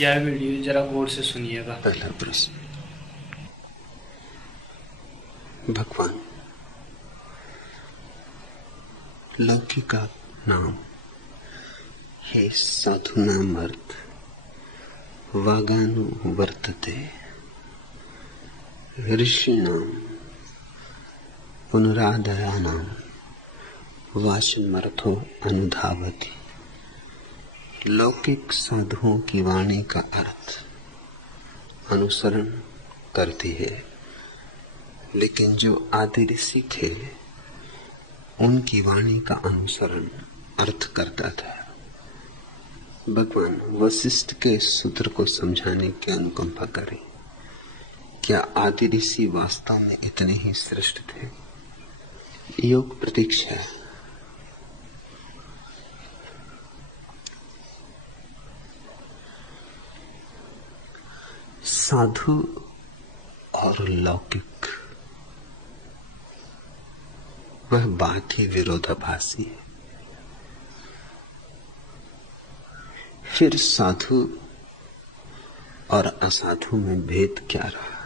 यह वीडियो जरा गौर से सुनिएगा। पहला प्रश्न, भगवान लौकिका नाम हे साधुनामर्थ वागानु वर्तते ऋषीणाम पुनरादयानाम वाचनमर्थो अनुधावति। लौकिक साधुओं की वाणी का अर्थ अनुसरण करती है, लेकिन जो आदि ऋषि थे उनकी वाणी का अनुसरण अर्थ करता था। भगवान वशिष्ठ के सूत्र को समझाने की अनुकंपा करें। क्या आदि ऋषि वास्तव में इतने ही श्रेष्ठ थे? योग प्रतीक्षा। साधु और लौकिक, वह बात ही विरोधाभासी है। फिर साधु और असाधु में भेद क्या रहा?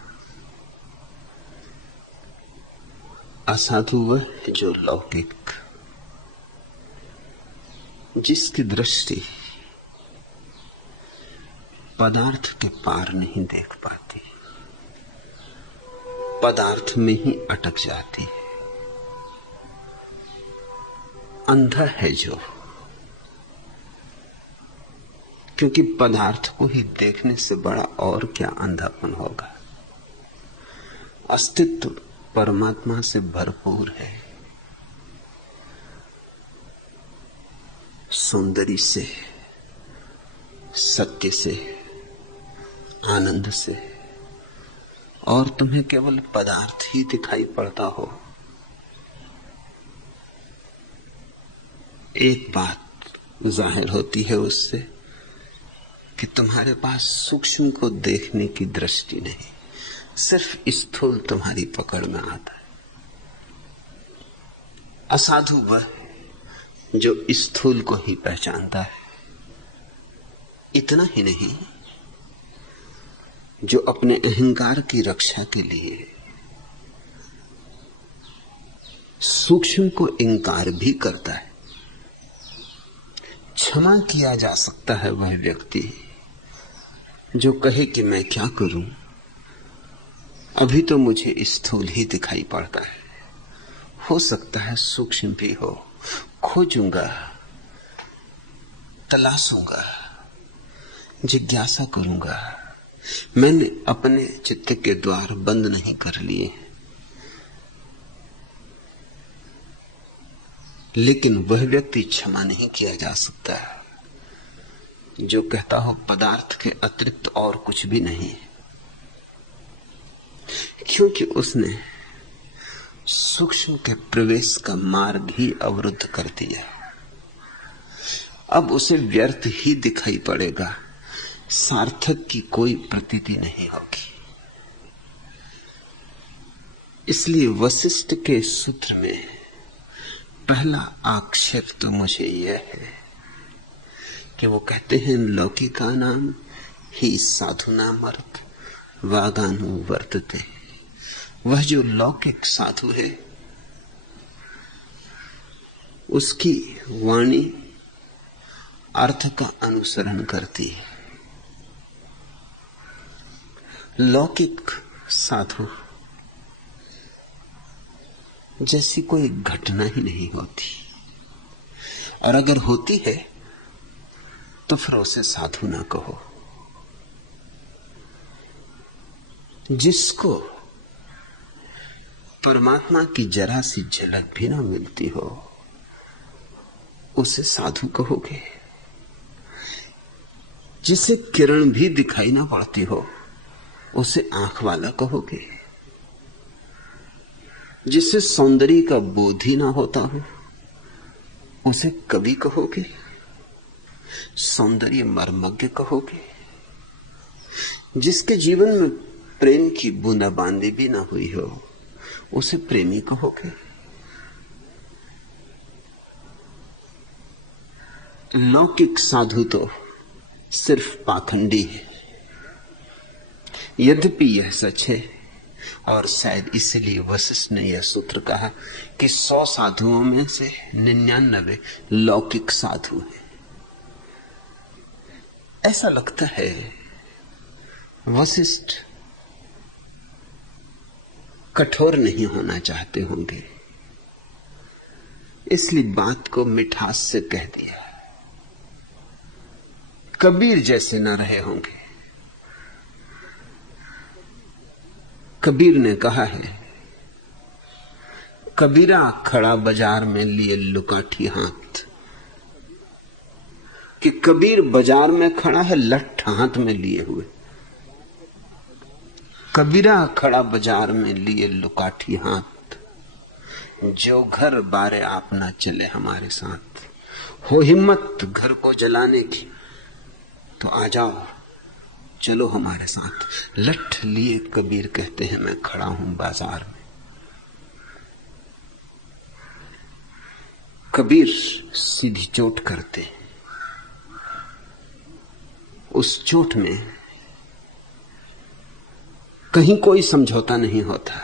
असाधु वह है जो लौकिक, जिसकी दृष्टि पदार्थ के पार नहीं देख पाती, पदार्थ में ही अटक जाती है। अंधा है जो, क्योंकि पदार्थ को ही देखने से बड़ा और क्या अंधापन होगा। अस्तित्व परमात्मा से भरपूर है, सौंदर्य से, सत्य से, आनंद से, और तुम्हें केवल पदार्थ ही दिखाई पड़ता हो। एक बात जाहिर होती है उससे कि तुम्हारे पास सूक्ष्म को देखने की दृष्टि नहीं, सिर्फ स्थूल तुम्हारी पकड़ में आता है। असाधु वह जो स्थूल को ही पहचानता है। इतना ही नहीं, जो अपने अहंकार की रक्षा के लिए सूक्ष्म को इंकार भी करता है। क्षमा किया जा सकता है वह व्यक्ति जो कहे कि मैं क्या करूं, अभी तो मुझे स्थूल ही दिखाई पड़ता है, हो सकता है सूक्ष्म भी हो, खोजूंगा, तलाशूंगा, जिज्ञासा करूंगा। मैंने अपने चित्त के द्वार बंद नहीं कर लिए, लेकिन वह व्यक्ति क्षमा नहीं किया जा सकता जो कहता हो पदार्थ के अतिरिक्त और कुछ भी नहीं है, क्योंकि उसने सूक्ष्म के प्रवेश का मार्ग ही अवरुद्ध कर दिया। अब उसे व्यर्थ ही दिखाई पड़ेगा, सार्थक की कोई प्रतीति नहीं होगी। इसलिए वशिष्ठ के सूत्र में पहला आक्षेप तो मुझे यह है कि वो कहते हैं लौकिका नाम ही साधुनामर्थ वागानु वर्तते। वह जो लौकिक साधु है उसकी वाणी अर्थ का अनुसरण करती है। लौकिक साधु जैसी कोई घटना ही नहीं होती, और अगर होती है तो फिर उसे साधु ना कहो। जिसको परमात्मा की जरा सी झलक भी ना मिलती हो उसे साधु कहोगे? जिसे किरण भी दिखाई ना पड़ती हो उसे आंख वाला कहोगे? जिसे सौंदर्य का बोध ही ना होता हो उसे कवि कहोगे? सौंदर्य मर्मज्ञ कहोगे? जिसके जीवन में प्रेम की बूंदाबांदी भी ना हुई हो उसे प्रेमी कहोगे? लौकिक साधु तो सिर्फ पाखंडी है। यद्यपि यह सच है, और शायद इसलिए वशिष्ठ ने यह सूत्र कहा कि 100 साधुओं में से 99 लौकिक साधु हैं। ऐसा लगता है वशिष्ठ कठोर नहीं होना चाहते होंगे, इसलिए बात को मिठास से कह दिया। कबीर जैसे न रहे होंगे। कबीर ने कहा है, कबीरा खड़ा बाजार में लिए लुकाठी हाथ, कि कबीर बाजार में खड़ा है लठ हाथ में लिए हुए। कबीरा खड़ा बाजार में लिए लुकाठी हाथ, जो घर बारे आप ना चले हमारे साथ। हो हिम्मत घर को जलाने की तो आ जाओ, चलो हमारे साथ। लठ लिए कबीर कहते हैं, मैं खड़ा हूं बाजार में। कबीर सीधी चोट करते, उस चोट में कहीं कोई समझौता नहीं होता।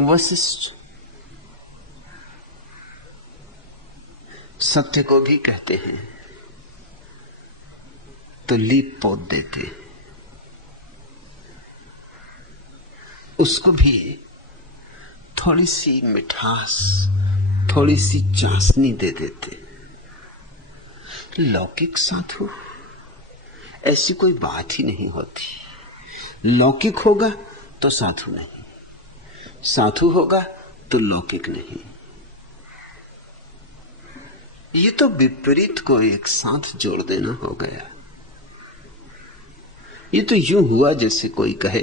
वशिष्ठ सत्य को भी कहते हैं तो लीप पोत देते, उसको भी थोड़ी सी मिठास, थोड़ी सी चाशनी दे देते। लौकिक साधु, ऐसी कोई बात ही नहीं होती। लौकिक होगा तो साधु नहीं, साधु होगा तो लौकिक नहीं। ये तो विपरीत को एक साथ जोड़ देना हो गया। ये तो यूं हुआ जैसे कोई कहे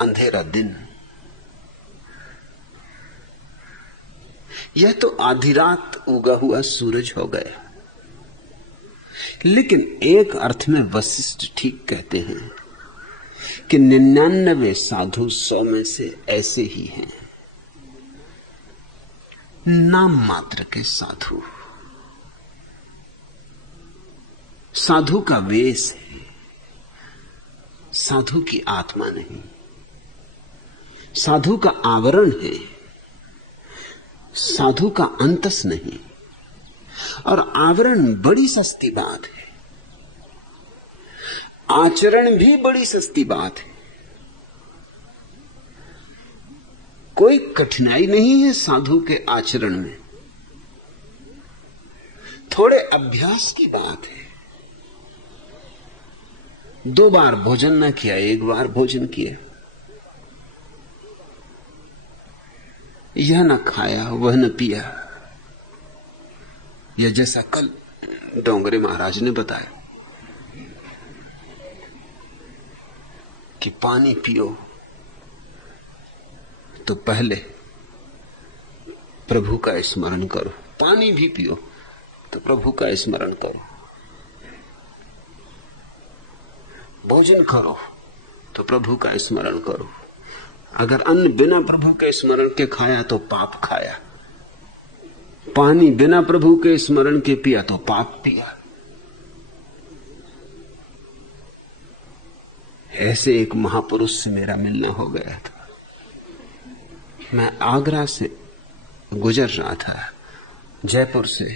अंधेरा दिन, यह तो आधी रात उगा हुआ सूरज हो गया। लेकिन एक अर्थ में वशिष्ठ ठीक कहते हैं कि 99 साधु 100 में से ऐसे ही हैं, नाम मात्र के साधु। साधु का वेश है, साधु की आत्मा नहीं। साधु का आवरण है, साधु का अंतस नहीं। और आवरण बड़ी सस्ती बात है, आचरण भी बड़ी सस्ती बात है। कोई कठिनाई नहीं है साधु के आचरण में, थोड़े अभ्यास की बात है। 2 बार भोजन न किया, 1 बार भोजन किया, यह न खाया वह न पिया। यह जैसा कल डोंगरे महाराज ने बताया कि पानी पियो तो पहले प्रभु का स्मरण करो, पानी भी पियो तो प्रभु का स्मरण करो। भोजन करो तो प्रभु का स्मरण करो। अगर अन्न बिना प्रभु के स्मरण के खाया तो पाप खाया, पानी बिना प्रभु के स्मरण के पिया तो पाप पिया। ऐसे एक महापुरुष से मेरा मिलना हो गया था। मैं आगरा से गुजर रहा था, जयपुर से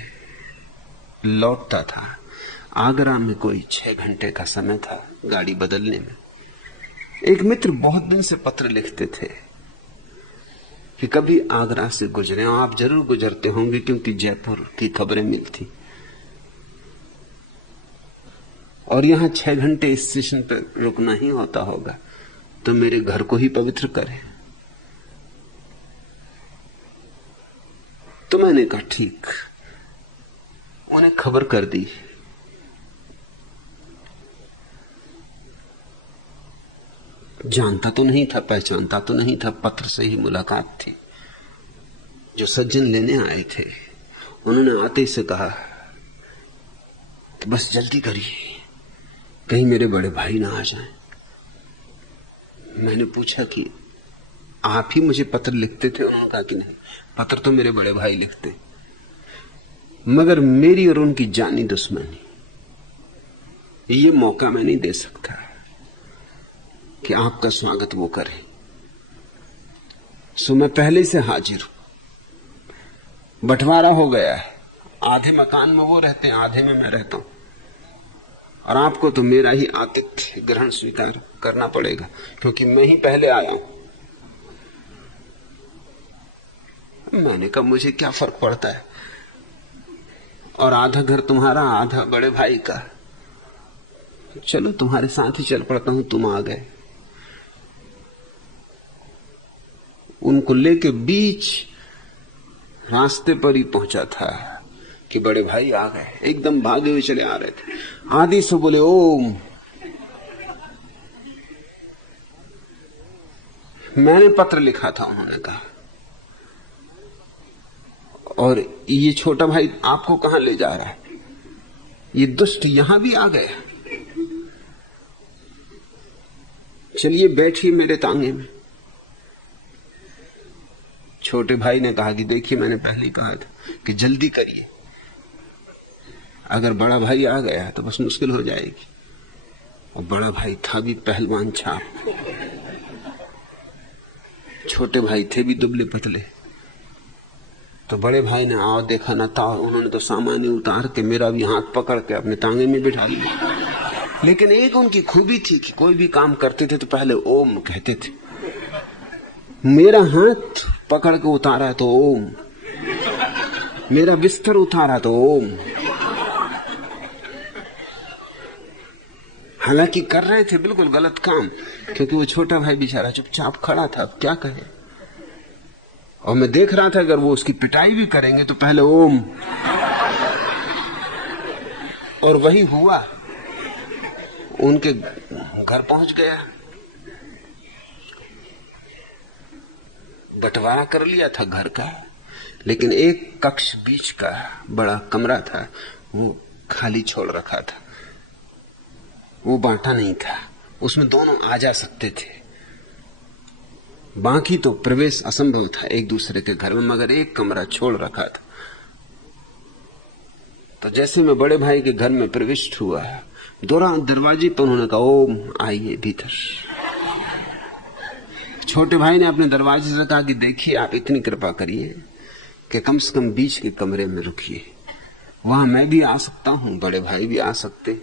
लौटता था। आगरा में कोई 6 घंटे का समय था गाड़ी बदलने में। एक मित्र बहुत दिन से पत्र लिखते थे कि कभी आगरा से गुजरे। आप जरूर गुजरते होंगे क्योंकि जयपुर की खबरें मिलती, और यहां 6 घंटे स्टेशन पर रुकना ही होता होगा, तो मेरे घर को ही पवित्र करें। तो मैंने कहा ठीक, उन्हें खबर कर दी। जानता तो नहीं था, पहचानता तो नहीं था, पत्र से ही मुलाकात थी। जो सज्जन लेने आए थे उन्होंने आते से कहा कि बस जल्दी करिए, कहीं मेरे बड़े भाई ना आ जाएं। मैंने पूछा कि आप ही मुझे पत्र लिखते थे? उन्होंने कहा कि नहीं, पत्र तो मेरे बड़े भाई लिखते। मगर मेरी और उनकी जानी दुश्मनी, ये मौका मैं नहीं दे सकता कि आपका स्वागत वो करें। सो मैं पहले से हाजिर हूं। बंटवारा हो गया है, आधे मकान में वो रहते हैं, आधे में मैं रहता हूं, और आपको तो मेरा ही आतिथ्य ग्रहण स्वीकार करना पड़ेगा, क्योंकि मैं ही पहले आया हूं। मैंने कहा मुझे क्या फर्क पड़ता है, और आधा घर तुम्हारा आधा बड़े भाई का, चलो तुम्हारे साथ ही चल पड़ता हूं। तुम आ गए, उनको लेके बीच रास्ते पर ही पहुंचा था कि बड़े भाई आ गए। एकदम भागे हुए चले आ रहे थे, आदि से बोले ओम। मैंने पत्र लिखा था, उन्होंने कहा, और ये छोटा भाई आपको कहां ले जा रहा है, ये दुष्ट यहां भी आ गया, चलिए बैठिए मेरे तांगे में। छोटे भाई ने कहा कि देखिए मैंने पहले ही कहा था कि जल्दी करिए, अगर बड़ा भाई आ गया तो बस मुश्किल हो जाएगी। और बड़ा भाई था भी पहलवान छाप, छोटे भाई थे भी दुबले पतले। तो बड़े भाई ने आओ देखा ना था, उन्होंने तो सामान उतार के मेरा भी हाथ पकड़ के अपने तांगे में बिठा लिया। लेकिन एक उनकी खूबी थी कि कोई भी काम करते थे तो पहले ओम कहते थे। मेरा हाथ पकड़ के उतारा तो ओम, मेरा बिस्तर उतारा तो ओम। हालांकि कर रहे थे बिल्कुल गलत काम, क्योंकि वो छोटा भाई बेचारा चुपचाप खड़ा था, अब क्या कहे। और मैं देख रहा था अगर वो उसकी पिटाई भी करेंगे तो पहले ओम। और वही हुआ, उनके घर पहुंच गया, बंटवारा कर लिया था घर का, लेकिन एक कक्ष बीच का बड़ा कमरा था, वो खाली छोड़ रखा था, वो बांटा नहीं था, उसमें दोनों आ जा सकते थे। बाकी तो प्रवेश असंभव था एक दूसरे के घर में, मगर एक कमरा छोड़ रखा था। तो जैसे मैं बड़े भाई के घर में प्रविष्ट हुआ, दरवाजे पर उन्होंने कहा ओम आइए भीतर। छोटे भाई ने अपने दरवाजे से कहा कि देखिए आप इतनी कृपा करिए कि कम से कम बीच के कमरे में रुकिए, वहां मैं भी आ सकता हूं, बड़े भाई भी आ सकते।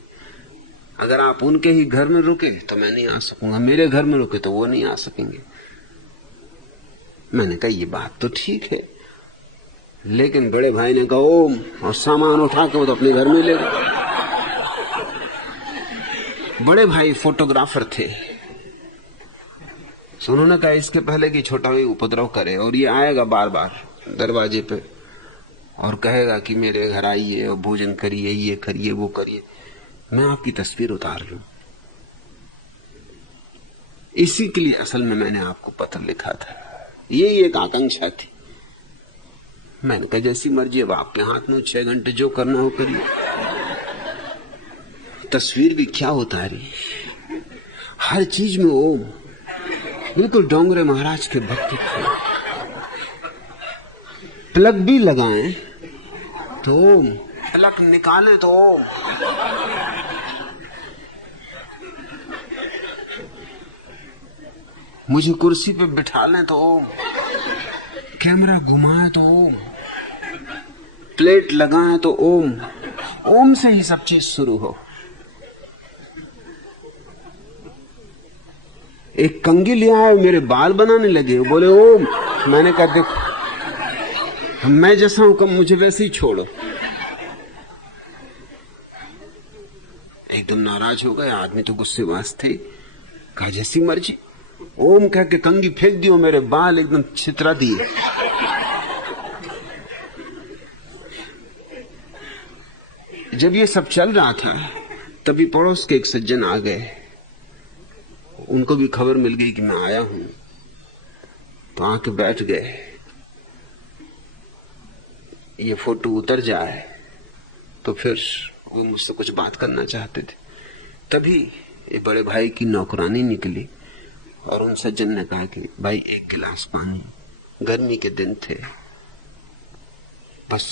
अगर आप उनके ही घर में रुके तो मैं नहीं आ सकूंगा, मेरे घर में रुके तो वो नहीं आ सकेंगे। मैंने कहा ये बात तो ठीक है, लेकिन बड़े भाई ने कहा ओम, और सामान उठा के वो तो अपने घर में ले गए। बड़े भाई फोटोग्राफर थे, तो उन्होंने कहा इसके पहले कि छोटा भाई उपद्रव करे और ये आएगा बार बार दरवाजे पे और कहेगा कि मेरे घर आइए और भोजन करिए, ये करिए वो करिए, मैं आपकी तस्वीर उतार लूं। इसी के लिए असल में मैंने आपको पत्र लिखा था, यही एक आकांक्षा थी। मैंने कहा जैसी मर्जी, अब आपके हाथ में 6 घंटे जो करना हो करिए। तस्वीर भी क्या उतारी, हर चीज में ओम, बिल्कुल डोंगरे महाराज के भक्त थे। प्लग भी लगाएं तो ओम, प्लग निकालें तो ओम। मुझे कुर्सी पे बिठा लें तो ओम, कैमरा घुमाएं तो ओम, प्लेट लगाएं तो ओम। ओम से ही सब चीज शुरू हो। एक कंघी ले आए, मेरे बाल बनाने लगे, बोले ओम। मैंने कहा देखो मैं जैसा हूं कम, मुझे वैसे ही छोड़ो। एकदम नाराज हो गए आदमी, तो गुस्सेबाज थे। कहा जैसी मर्जी। ओम कह के कंघी फेंक दियो, मेरे बाल एकदम छितरा दिए। जब ये सब चल रहा था तभी पड़ोस के एक सज्जन आ गए, उनको भी खबर मिल गई कि मैं आया हूं, तो आके बैठ गए। ये फोटो उतर जाए तो फिर वो मुझसे कुछ बात करना चाहते थे। तभी ये बड़े भाई की नौकरानी निकली और उन सज्जन ने कहा कि भाई एक गिलास पानी, गर्मी के दिन थे, बस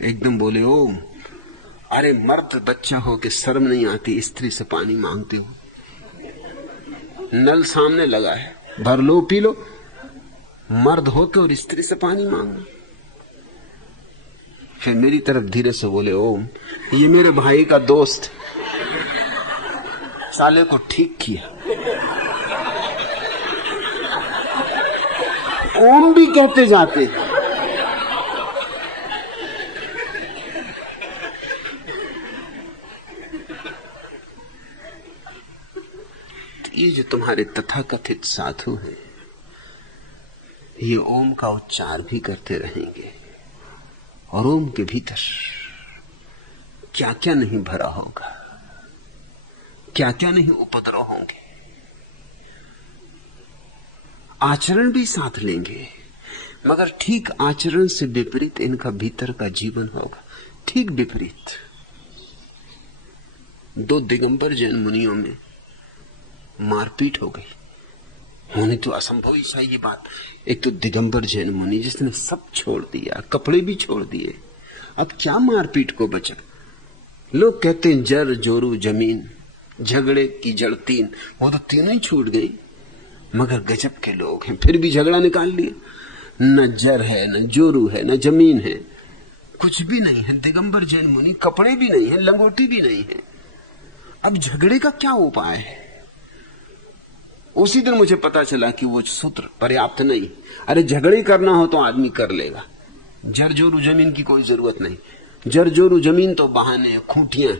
एकदम बोले ओम। अरे मर्द बच्चा हो के शर्म नहीं आती स्त्री से पानी मांगते हो? नल सामने लगा है, भर लो पी लो। मर्द होते और स्त्री से पानी मांगो। फिर मेरी तरफ धीरे से बोले ओम, ये मेरे भाई का दोस्त, साले को ठीक किया। ओम भी कहते जाते। ये जो तुम्हारे तथाकथित साधु हैं, ये ओम का उच्चार भी करते रहेंगे और ओम के भीतर क्या क्या नहीं भरा होगा, क्या क्या नहीं उपद्रव होंगे। आचरण भी साथ लेंगे, मगर ठीक आचरण से विपरीत इनका भीतर का जीवन होगा, ठीक विपरीत। 2 दिगंबर जैन मुनियों में मारपीट हो गई, होनी तो असंभव ही था ये बात। एक तो दिगंबर जैन मुनि जिसने सब छोड़ दिया, कपड़े भी छोड़ दिए, अब क्या मारपीट को बचा। लोग कहते हैं जर जोरू जमीन, झगड़े की जड़ 3, वो तो तीनों ही छूट गई। मगर गजब के लोग हैं, फिर भी झगड़ा निकाल लिया। न जर है, न जोरू है, न जमीन है, कुछ भी नहीं है। दिगंबर जैन मुनि, कपड़े भी नहीं है, लंगोटी भी नहीं है, अब झगड़े का क्या उपाय है। उसी दिन मुझे पता चला कि वो सूत्र पर्याप्त नहीं। अरे झगड़े करना हो तो आदमी कर लेगा, जर जोरू जमीन की कोई जरूरत नहीं। जर जोरू जमीन तो बहाने, खूंटियां।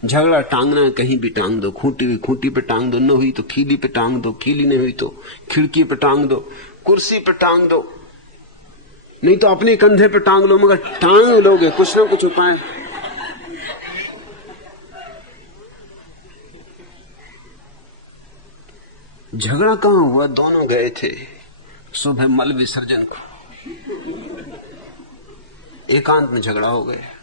झगड़ा टांगना है, कहीं भी टांग दो, खूंटी हुई खूंटी पे टांग दो, न हुई तो खीली पे टांग दो, खीली नहीं हुई तो खिड़की पे टांग दो, कुर्सी पे टांग दो, नहीं तो अपने कंधे पे टांग लो, मगर टांग लोगे कुछ ना कुछ उपाय। झगड़ा कहां हुआ, दोनों गए थे सुबह मल विसर्जन को, एकांत में झगड़ा हो गया,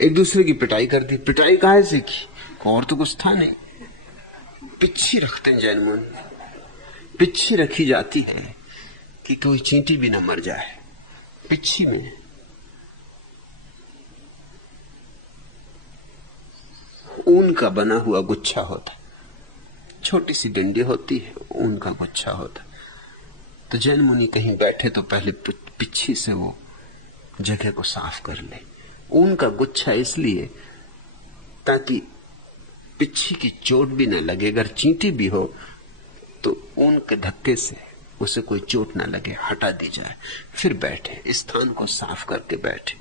एक दूसरे की पिटाई कर दी। पिटाई काहे से की, और तो कुछ था नहीं। पिच्छी रखते हैं जैन मुनि, पिच्छी रखी जाती है कि कोई चींटी भी ना मर जाए। पिच्छी में ऊन का बना हुआ गुच्छा होता, छोटी सी डंडी होती है, ऊन का गुच्छा होता। तो जैन मुनि कहीं बैठे तो पहले पिच्छी से वो जगह को साफ कर ले। ऊन का गुच्छा इसलिए ताकि पिच्छी की चोट भी न लगे, अगर चींटी भी हो तो ऊन के धक्के से उसे कोई चोट न लगे, हटा दी जाए। फिर बैठे, स्थान को साफ करके बैठे।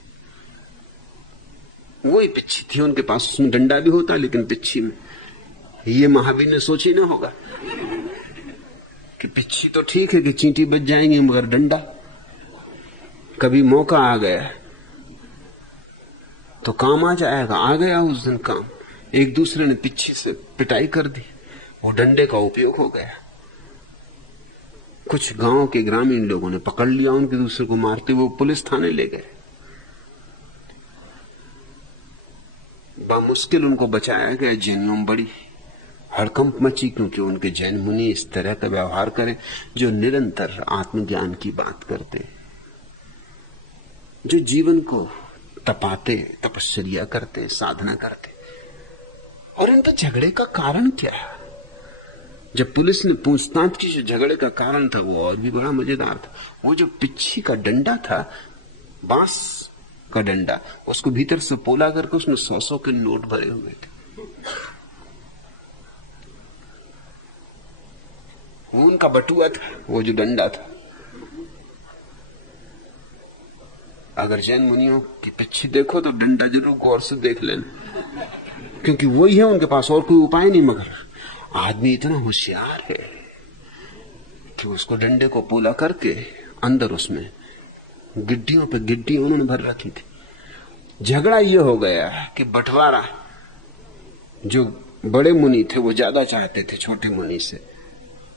वही पिच्छी थी उनके पास, उसमें डंडा भी होता, लेकिन पिच्छी में ये महावीर ने सोच ही ना होगा कि पिच्छी तो ठीक है कि चींटी बच जाएंगी, मगर डंडा, कभी मौका आ गया तो काम आ जाएगा। आ गया उस दिन काम, एक दूसरे ने पिच्छी से पिटाई कर दी, वो डंडे का उपयोग हो गया। कुछ गांव के ग्रामीण लोगों ने पकड़ लिया उनके, दूसरे को मारते हुए पुलिस थाने ले गए। बामुश्किल उनको बचाया गया। जैनियों में बड़ी हड़कंप मची, क्योंकि उनके जैन मुनि इस तरह का व्यवहार करें जो निरंतर आत्मज्ञान की बात करते, जो जीवन को तपाते, तपस्या करते, साधना करते। और इन पर झगड़े का कारण क्या है? जब पुलिस ने पूछताछ की, जो झगड़े का कारण था वो और भी बड़ा मजेदार था। वो जो पिच्छी का डंडा था, बांस का डंडा, उसको भीतर से पोला करके उसमें 100-100 के नोट भरे हुए थे। वो उनका बटुआ था, वो जो डंडा था। अगर जैन मुनियों की पिच्छी देखो तो डंडा जरूर गौर से देख लेना, क्योंकि वही है उनके पास, और कोई उपाय नहीं। मगर आदमी इतना होशियार है कि उसको डंडे को पोला करके अंदर उसमें गिड्डियों पे गिड्डियां उन्होंने भर रखी थी। झगड़ा ये हो गया कि बंटवारा जो बड़े मुनि थे वो ज्यादा चाहते थे छोटे मुनि से,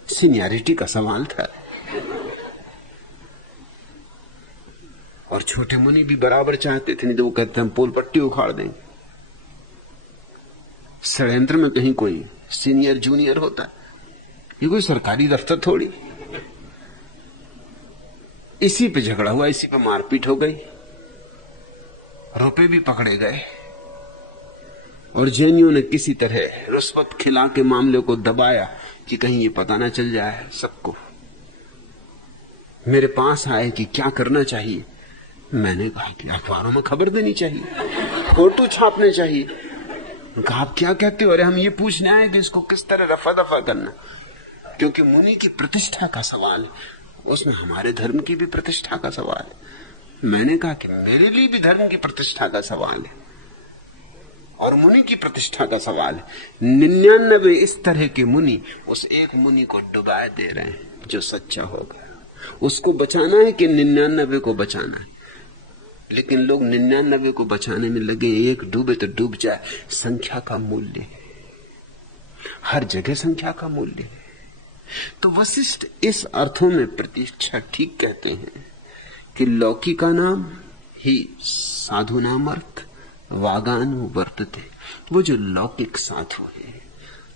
सीनियरिटी का सवाल था। और छोटे मुनि भी बराबर चाहते थे, नहीं तो वो कहते हम पोल पट्टी उखाड़ देंगे। षड्यंत्र में कहीं कोई सीनियर जूनियर होता, ये कोई सरकारी दफ्तर थोड़ी। इसी पे झगड़ा हुआ, इसी पे मारपीट हो गई। रुपए भी पकड़े गए और जैनियों ने किसी तरह रुष्वत खिला के मामले को दबाया कि कहीं ये पता ना चल जाए सबको। मेरे पास आए कि क्या करना चाहिए। मैंने कहा कि अखबारों में खबर देनी चाहिए, फोटो छापने चाहिए। कहा आप क्या कहते हो? अरे हम ये पूछने आए कि इसको किस तरह रफा दफा करना, क्योंकि मुनि की प्रतिष्ठा का सवाल है, उसमें हमारे धर्म की भी प्रतिष्ठा का सवाल है। मैंने कहा कि मेरे लिए भी धर्म की प्रतिष्ठा का सवाल है और मुनि की प्रतिष्ठा का सवाल है। 99 इस तरह के मुनि उस एक मुनि को डुबा दे रहे हैं जो सच्चा होगा। उसको बचाना है कि 99 को बचाना है, लेकिन लोग 99 को बचाने में लगे, एक डूबे तो डूब जाए। संख्या का मूल्य है, हर जगह संख्या का मूल्य है। तो वशिष्ठ इस अर्थों में प्रतीक्षा ठीक कहते हैं कि लौकी का नाम ही साधु नाम अर्थ वागानु वर्तते। वो जो लौकिक साधु है,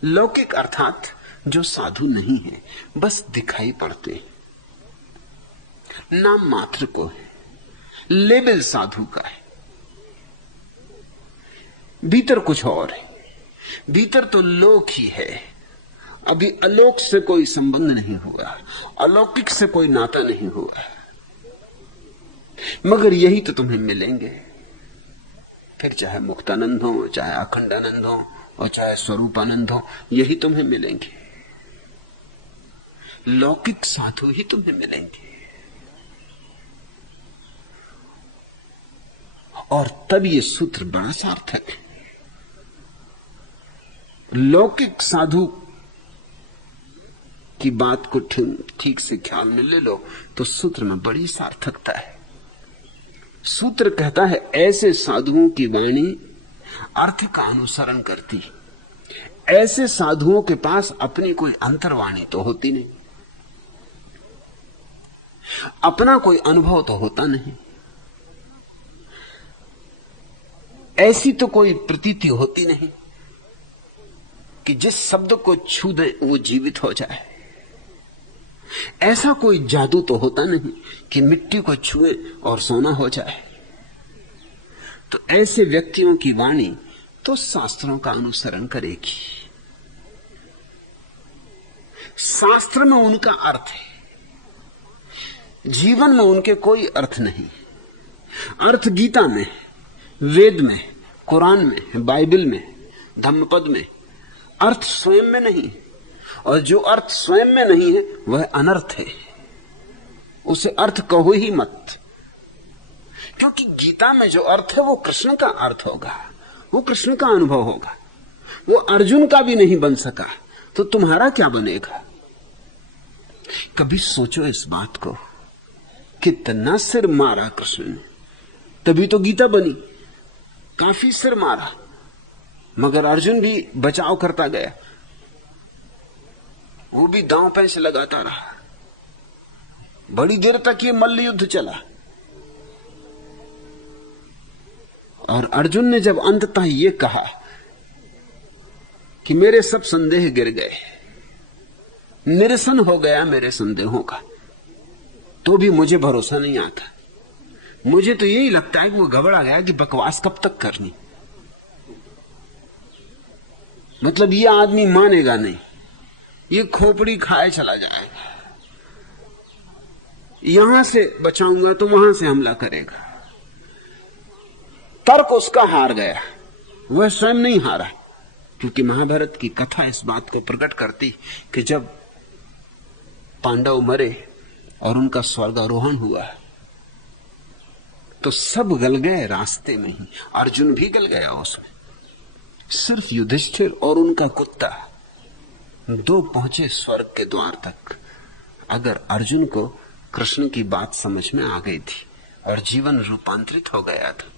लौकिक अर्थात जो साधु नहीं है, बस दिखाई पड़ते हैं, नाम मात्र को है, लेबल साधु का है, भीतर कुछ और है। भीतर तो लोक ही है, अभी अलोक से कोई संबंध नहीं हुआ, अलौकिक से कोई नाता नहीं हुआ, मगर यही तो तुम्हें मिलेंगे। फिर चाहे मुक्तानंद हो, चाहे अखंडानंद हो और चाहे स्वरूपानंद हो, यही तुम्हें मिलेंगे। लौकिक साधु ही तुम्हें मिलेंगे। और तब ये सूत्र बड़ा सार्थक है। लौकिक साधु की बात को ठीक से ख्याल में ले लो तो सूत्र में बड़ी सार्थकता है। सूत्र कहता है ऐसे साधुओं की वाणी अर्थ का अनुसरण करती, ऐसे साधुओं के पास अपनी कोई अंतर्वाणी तो होती नहीं, अपना कोई अनुभव तो होता नहीं, ऐसी तो कोई प्रतीति होती नहीं कि जिस शब्द को छू दे वो जीवित हो जाए, ऐसा कोई जादू तो होता नहीं कि मिट्टी को छुए और सोना हो जाए। तो ऐसे व्यक्तियों की वाणी तो शास्त्रों का अनुसरण करेगी। शास्त्र में उनका अर्थ है, जीवन में उनके कोई अर्थ नहीं। अर्थ गीता में, वेद में, कुरान में, बाइबल में, धम्मपद में, अर्थ स्वयं में नहीं। और जो अर्थ स्वयं में नहीं है वह अनर्थ है, उसे अर्थ कहो ही मत। क्योंकि गीता में जो अर्थ है वो कृष्ण का अर्थ होगा, वो कृष्ण का अनुभव होगा, वो अर्जुन का भी नहीं बन सका, तो तुम्हारा क्या बनेगा? कभी सोचो इस बात को, कितना सिर मारा कृष्ण ने, तभी तो गीता बनी। काफी सिर मारा, मगर अर्जुन भी बचाव करता गया, वो भी दांव पैंच लगाता रहा, बड़ी देर तक ये मल्ल युद्ध चला। और अर्जुन ने जब अंततः ये कहा कि मेरे सब संदेह गिर गए, निरसन हो गया मेरे संदेहों का, तो भी मुझे भरोसा नहीं आता। मुझे तो यही लगता है कि वो घबरा गया कि बकवास कब तक करनी, मतलब ये आदमी मानेगा नहीं, ये खोपड़ी खाए चला जाएगा, यहां से बचाऊंगा तो वहां से हमला करेगा। तर्क उसका हार गया, वह स्वयं नहीं हारा, क्योंकि महाभारत की कथा इस बात को प्रकट करती कि जब पांडव मरे और उनका स्वर्गारोहण हुआ तो सब गल गए रास्ते में ही, अर्जुन भी गल गया उसमें। सिर्फ युधिष्ठिर और उनका कुत्ता दो पहुंचे स्वर्ग के द्वार तक। अगर अर्जुन को कृष्ण की बात समझ में आ गई थी और जीवन रूपांतरित हो गया था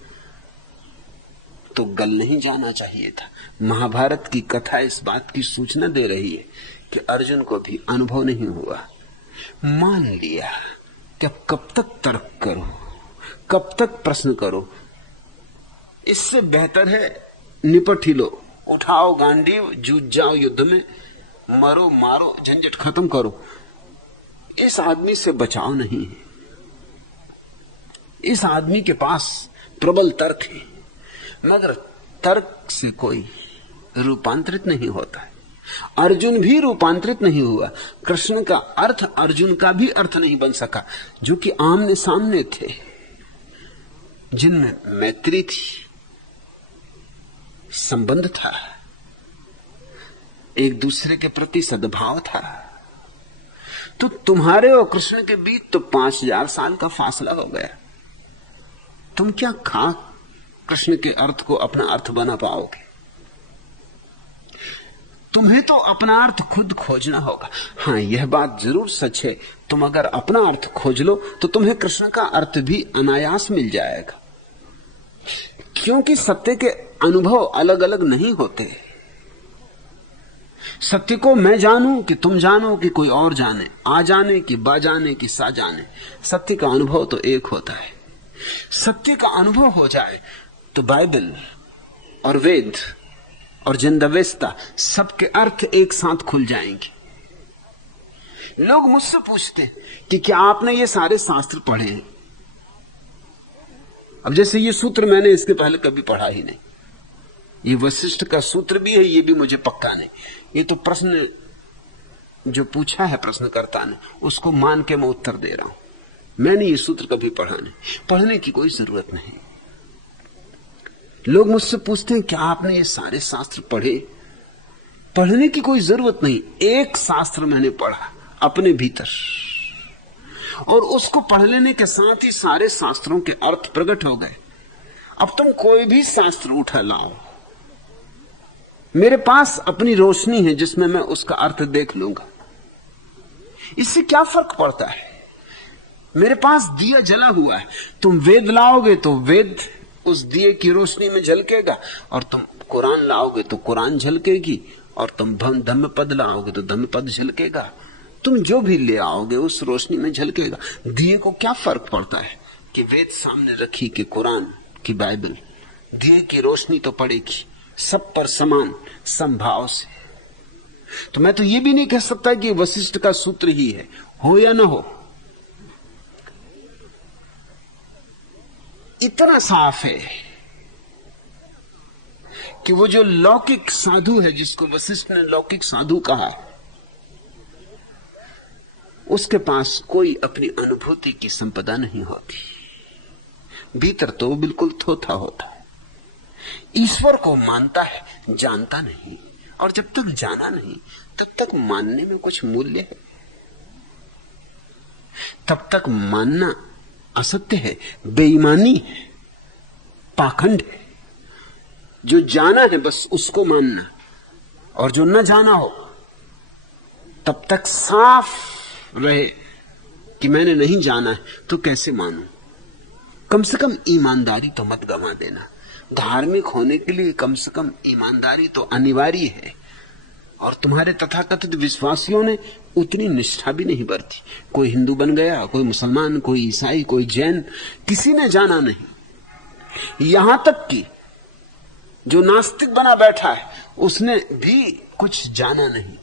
तो गल नहीं जाना चाहिए था। महाभारत की कथा इस बात की सूचना दे रही है कि अर्जुन को भी अनुभव नहीं हुआ। मान लिया कि अब कब तक तर्क करो, कब तक प्रश्न करो, इससे बेहतर है निपट ही लो, उठाओ गांडीव, जूझ जाओ युद्ध में, मरो मारो, झंझट खत्म करो। इस आदमी से बचाव नहीं है, इस आदमी के पास प्रबल तर्क है, मगर तर्क से कोई रूपांतरित नहीं होता है। अर्जुन भी रूपांतरित नहीं हुआ। कृष्ण का अर्थ अर्जुन का भी अर्थ नहीं बन सका, जो कि आमने सामने थे, जिनमें मैत्री थी, संबंध था, एक दूसरे के प्रति सद्भाव था। तो तुम्हारे और कृष्ण के बीच तो 5000 साल का फासला हो गया। तुम क्या खा कृष्ण के अर्थ को अपना अर्थ बना पाओगे? तुम्हें तो अपना अर्थ खुद खोजना होगा। हाँ, यह बात जरूर सच है, तुम अगर अपना अर्थ खोज लो तो तुम्हें कृष्ण का अर्थ भी अनायास मिल जाएगा, क्योंकि सत्य के अनुभव अलग अलग नहीं होते। सत्य को मैं जानूं कि तुम जानो कि कोई और जाने, आ जाने कि बा जाने कि सा जाने, सत्य का अनुभव तो एक होता है। सत्य का अनुभव हो जाए तो बाइबल और वेद और जिंदवेस्ता सबके अर्थ एक साथ खुल जाएंगे। लोग मुझसे पूछते हैं कि क्या आपने ये सारे शास्त्र पढ़े हैं? अब जैसे ये सूत्र मैंने इसके पहले कभी पढ़ा ही नहीं, ये वशिष्ठ का सूत्र भी है, ये भी मुझे पक्का नहीं। ये तो प्रश्न जो पूछा है प्रश्नकर्ता ने, उसको मान के मैं उत्तर दे रहा हूं। मैंने ये सूत्र कभी पढ़ा नहीं, पढ़ने की कोई जरूरत नहीं। लोग मुझसे पूछते हैं क्या आपने ये सारे शास्त्र पढ़े? पढ़ने की कोई जरूरत नहीं। एक शास्त्र मैंने पढ़ा अपने भीतर, और उसको पढ़ लेने के साथ ही सारे शास्त्रों के अर्थ प्रकट हो गए। अब तुम कोई भी शास्त्र उठा लाओ, मेरे पास अपनी रोशनी है जिसमें मैं उसका अर्थ देख लूंगा। इससे क्या फर्क पड़ता है? मेरे पास दिया जला हुआ है, तुम वेद लाओगे तो वेद उस दिए की रोशनी में झलकेगा, और तुम कुरान लाओगे तो कुरान झलकेगी, और तुम धम्मपद लाओगे तो धम्मपद झलकेगा। तुम जो भी ले आओगे उस रोशनी में झलकेगा। दिए को क्या फर्क पड़ता है कि वेद सामने रखी कि कुरान की बाइबल, दिए की रोशनी तो पड़ेगी सब पर समान समभाव से। तो मैं तो ये भी नहीं कह सकता कि वशिष्ठ का सूत्र ही है, हो या ना हो। इतना साफ है कि वो जो लौकिक साधु है, जिसको वशिष्ठ ने लौकिक साधु कहा है, उसके पास कोई अपनी अनुभूति की संपदा नहीं होती। भीतर तो बिल्कुल थोथा होता है, ईश्वर को मानता है, जानता नहीं। और जब तक जाना नहीं तब तक मानने में कुछ मूल्य है। तब तक मानना असत्य है, बेईमानी है, पाखंड है। जो जाना है बस उसको मानना, और जो न जाना हो तब तक साफ रहे कि मैंने नहीं जाना है तो कैसे मानूं। कम से कम ईमानदारी तो मत गंवा देना। धार्मिक होने के लिए कम से कम ईमानदारी तो अनिवार्य है, और तुम्हारे तथाकथित विश्वासियों ने उतनी निष्ठा भी नहीं बरती। कोई हिंदू बन गया, कोई मुसलमान, कोई ईसाई, कोई जैन, किसी ने जाना नहीं। यहां तक कि जो नास्तिक बना बैठा है उसने भी कुछ जाना नहीं।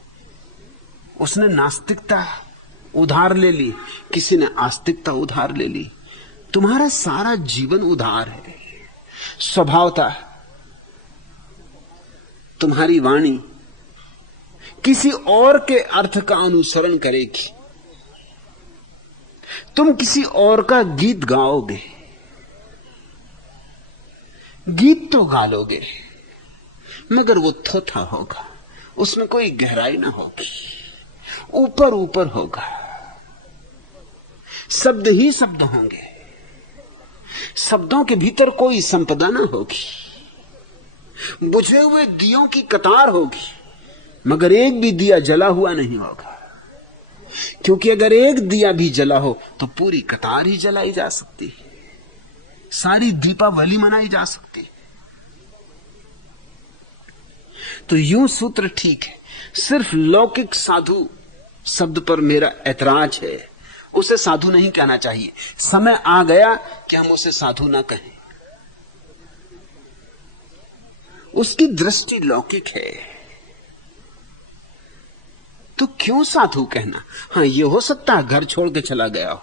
उसने नास्तिकता उधार ले ली, किसी ने आस्तिकता उधार ले ली। तुम्हारा सारा जीवन उधार है। स्वभावता तुम्हारी वाणी किसी और के अर्थ का अनुसरण करेगी। तुम किसी और का गीत गाओगे, गीत तो गा लोगे मगर वो थोथा होगा, उसमें कोई गहराई ना होगी, ऊपर ऊपर होगा। शब्द ही शब्द होंगे, शब्दों के भीतर कोई संपदा ना होगी। बुझे हुए दियों की कतार होगी मगर एक भी दिया जला हुआ नहीं होगा, क्योंकि अगर एक दिया भी जला हो तो पूरी कतार ही जलाई जा सकती है, सारी दीपावली मनाई जा सकती है। तो यूं सूत्र ठीक है। सिर्फ लौकिक साधु शब्द पर मेरा ऐतराज है, उसे साधु नहीं कहना चाहिए। समय आ गया कि हम उसे साधु ना कहें। उसकी दृष्टि लौकिक है तो क्यों साधु कहना। हां, यह हो सकता है घर छोड़ के चला गया हो,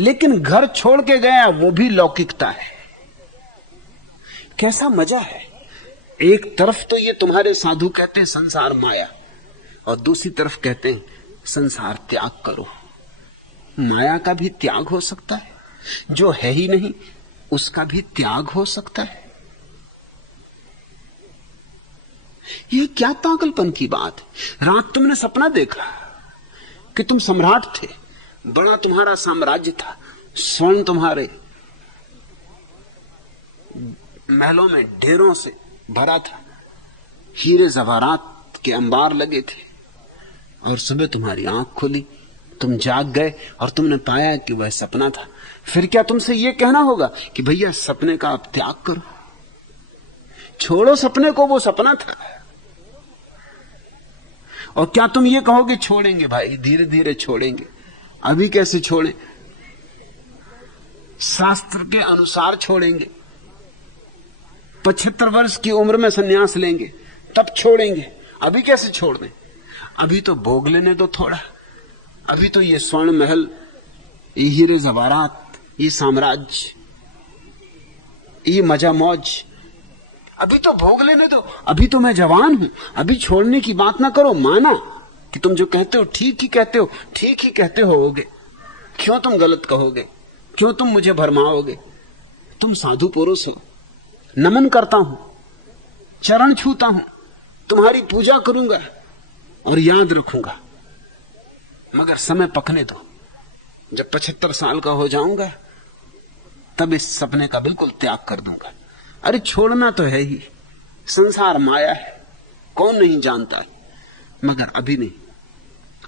लेकिन घर छोड़ के गया वो भी लौकिकता है। कैसा मजा है। एक तरफ तो ये तुम्हारे साधु कहते हैं संसार माया, और दूसरी तरफ कहते हैं संसार त्याग करो। माया का भी त्याग हो सकता है, जो है ही नहीं उसका भी त्याग हो सकता है। ये क्या पागलपन की बात है। रात तुमने सपना देखा कि तुम सम्राट थे, बड़ा तुम्हारा साम्राज्य था, स्वर्ण तुम्हारे महलों में ढेरों से भरा था, हीरे जवाहरात के अंबार लगे थे, और सुबह तुम्हारी आंख खुली, तुम जाग गए और तुमने पाया कि वह सपना था। फिर क्या तुमसे यह कहना होगा कि भैया सपने का अब त्याग करो, छोड़ो सपने को, वो सपना था। और क्या तुम ये कहोगे छोड़ेंगे भाई, धीरे धीरे छोड़ेंगे। अभी कैसे छोड़ें? शास्त्र के अनुसार छोड़ेंगे। 75 वर्ष की उम्र में संन्यास लेंगे तब छोड़ेंगे। अभी कैसे छोड़ दें? अभी तो भोग लेने दो थोड़ा। अभी तो ये स्वर्ण महल, ये हीरे जवाहरात, ये साम्राज्य, ये मजा मौज, अभी तो भोग लेने दो। अभी तो मैं जवान हूं। अभी छोड़ने की बात ना करो। माना कि तुम जो कहते हो ठीक ही कहते हो, ठीक ही कहते होगे। क्यों तुम गलत कहोगे? क्यों तुम मुझे भरमाओगे? तुम साधु पुरुष हो। नमन करता हूं, चरण छूता हूं, तुम्हारी पूजा करूंगा और याद रखूंगा। मगर समय पकने दो। जब 75 साल का हो जाऊंगा तब इस सपने का बिल्कुल त्याग कर दूंगा। अरे छोड़ना तो है ही, संसार माया है, कौन नहीं जानता है। मगर अभी नहीं,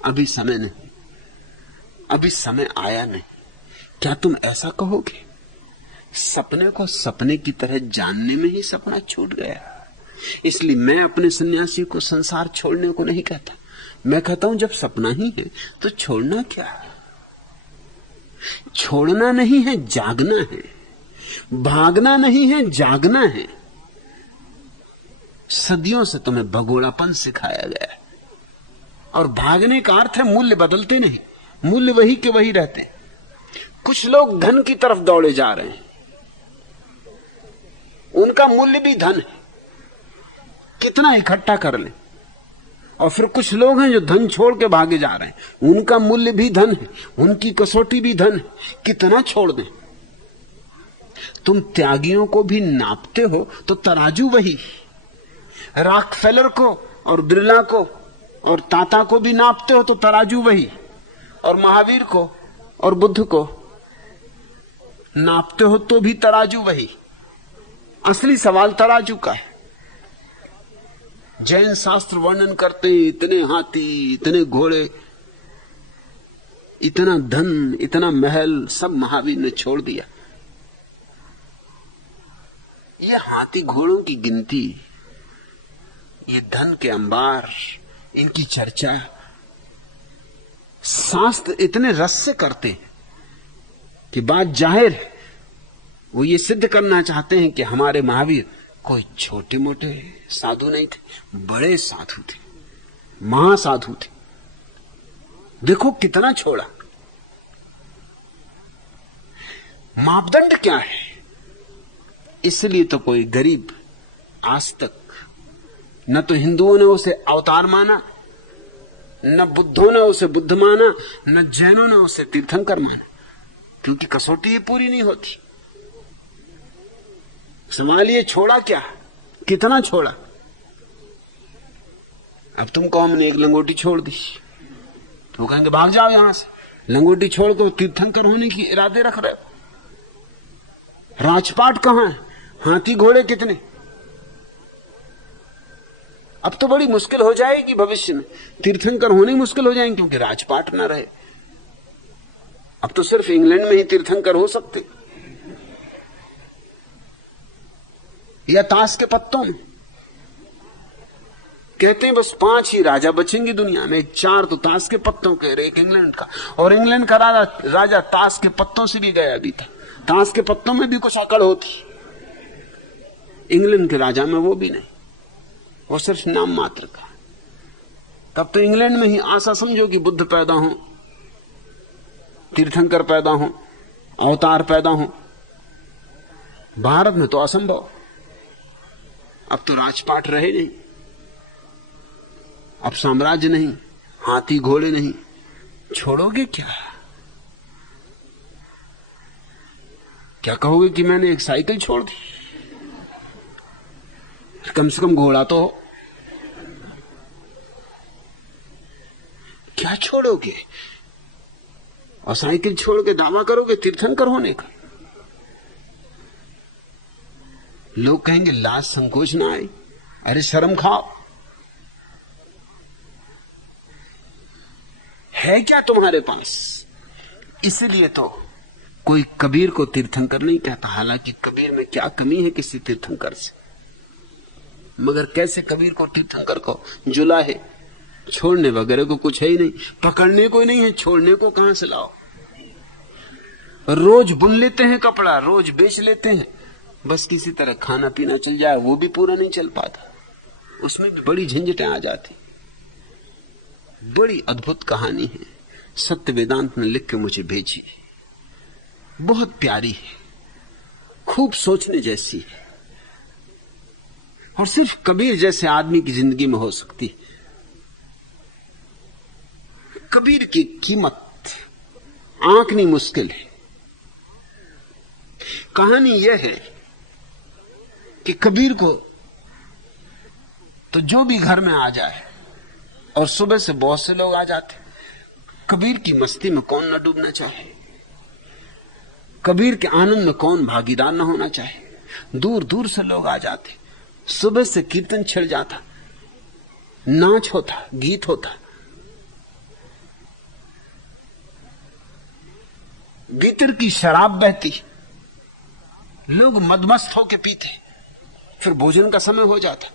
अभी समय नहीं, अभी समय आया नहीं। क्या तुम ऐसा कहोगे? सपने को सपने की तरह जानने में ही सपना छूट गया। इसलिए मैं अपने सन्यासी को संसार छोड़ने को नहीं कहता। मैं कहता हूं जब सपना ही है तो छोड़ना क्या? छोड़ना नहीं है, जागना है। भागना नहीं है, जागना है। सदियों से तुम्हें भगोड़ापन सिखाया गया है, और भागने का अर्थ है मूल्य बदलते नहीं, मूल्य वही के वही रहते। कुछ लोग धन की तरफ दौड़े जा रहे हैं, उनका मूल्य भी धन है, कितना इकट्ठा कर लें। और फिर कुछ लोग हैं जो धन छोड़ के भागे जा रहे हैं, उनका मूल्य भी धन है, उनकी कसौटी भी धन है, कितना छोड़ दें। तुम त्यागियों को भी नापते हो तो तराजू वही। रॉकफेलर को और बिरला को और ताता को भी नापते हो तो तराजू वही, और महावीर को और बुद्ध को नापते हो तो भी तराजू वही। असली सवाल तराजू का है। जैन शास्त्र वर्णन करते हैं इतने हाथी, इतने घोड़े, इतना धन, इतना महल, सब महावीर ने छोड़ दिया। ये हाथी घोड़ों की गिनती, ये धन के अंबार, इनकी चर्चा शास्त्र इतने रस से करते हैं कि बात जाहिर है। वो ये सिद्ध करना चाहते हैं कि हमारे महावीर कोई छोटे मोटे साधु नहीं थे, बड़े साधु थे, महासाधु थे। देखो कितना छोड़ा। मापदंड क्या है? इसलिए तो कोई गरीब आज तक न तो हिंदुओं ने उसे अवतार माना, न बुद्धों ने उसे बुद्ध माना, न जैनों ने उसे तीर्थंकर माना, क्योंकि कसौटी पूरी नहीं होती। सवाल ये छोड़ा क्या, कितना छोड़ा? अब तुम कहो हमने एक लंगोटी छोड़ दी, तो कहेंगे भाग जाओ यहां से। लंगोटी छोड़ कर तीर्थंकर होने की इरादे रख रहे हो। राजपाट कहां है? हाथी घोड़े कितने? अब तो बड़ी मुश्किल हो जाएगी भविष्य में, तीर्थंकर होने मुश्किल हो जाएंगे क्योंकि राजपाट ना रहे। अब तो सिर्फ इंग्लैंड में ही तीर्थंकर हो सकते, या ताश के पत्तों में। कहते हैं बस 5 ही राजा बचेंगे दुनिया में, 4 तो ताश के पत्तों के, एक इंग्लैंड का। और इंग्लैंड का राजा ताश के पत्तों से भी गया भी था। ताश के पत्तों में भी कुछ अकड़ होती, इंग्लैंड के राजा में वो भी नहीं, वो सिर्फ नाम मात्र का। तब तो इंग्लैंड में ही आशा समझो कि बुद्ध पैदा हो, तीर्थंकर पैदा हो, अवतार पैदा हो। भारत में तो असंभव। अब तो राजपाट रहे नहीं, अब साम्राज्य नहीं, हाथी घोड़े नहीं। छोड़ोगे क्या? क्या कहोगे कि मैंने एक साइकिल छोड़ दी? कम से कम घोड़ा तो हो। क्या छोड़ोगे? और साइकिल छोड़ के दावा करोगे तीर्थंकर होने का? लोग कहेंगे लाज संकोच ना आए। अरे शर्म खाओ। है क्या तुम्हारे पास? इसलिए तो कोई कबीर को तीर्थंकर नहीं कहता। हालांकि कबीर में क्या कमी है किसी तीर्थंकर से? मगर कैसे कबीर को तीर्थंकर को जुला है? छोड़ने वगैरह को कुछ है ही नहीं, पकड़ने को ही नहीं है, छोड़ने को कहां से लाओ? रोज बुन लेते हैं कपड़ा, रोज बेच लेते हैं, बस किसी तरह खाना पीना चल जाए, वो भी पूरा नहीं चल पाता। उसमें भी बड़ी झंझटें आ जाती। बड़ी अद्भुत कहानी है, सत्य वेदांत ने लिख के मुझे भेजी, बहुत प्यारी है, खूब सोचने जैसी है, और सिर्फ कबीर जैसे आदमी की जिंदगी में हो सकती है। कबीर की कीमत आंकनी मुश्किल है। कहानी यह है कि कबीर को तो जो भी घर में आ जाए, और सुबह से बहुत से लोग आ जाते, कबीर की मस्ती में कौन न डूबना चाहे? कबीर के आनंद में कौन भागीदार न होना चाहे? दूर दूर से लोग आ जाते, सुबह से कीर्तन छिड़ जाता, नाच होता, गीत होता, भीतर की शराब बहती, लोग मदमस्त होके पीते, फिर भोजन का समय हो जाता।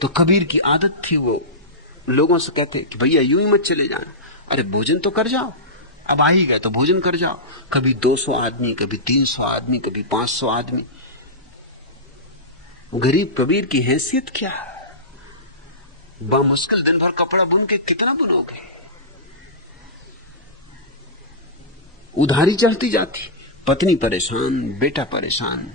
तो कबीर की आदत थी, वो लोगों से कहते कि भैया यूं ही मत चले जाना, अरे भोजन तो कर जाओ, अब आ ही गए तो भोजन कर जाओ। कभी 200 आदमी, कभी 300 आदमी, कभी 500 आदमी। गरीब कबीर की हैसियत क्या? बामुश्किल दिन भर कपड़ा बुन के कितना बुनोगे? उधारी चढ़ती जाती, पत्नी परेशान, बेटा परेशान।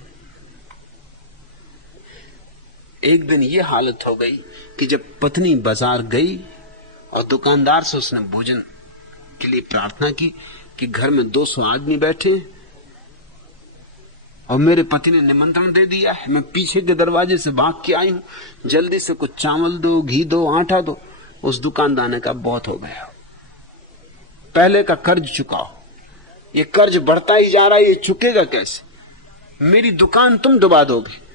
एक दिन यह हालत हो गई कि जब पत्नी बाजार गई और दुकानदार से उसने भोजन के लिए प्रार्थना की कि घर में 200 आदमी बैठे और मेरे पति ने निमंत्रण दे दिया है, मैं पीछे के दरवाजे से भाग के आई हूं, जल्दी से कुछ चावल दो, घी दो, आटा दो। उस दुकानदार ने कहा बहुत हो गया, पहले का कर्ज चुकाओ। ये कर्ज बढ़ता ही जा रहा है, ये चुकेगा कैसे? मेरी दुकान तुम डुबा दोगे।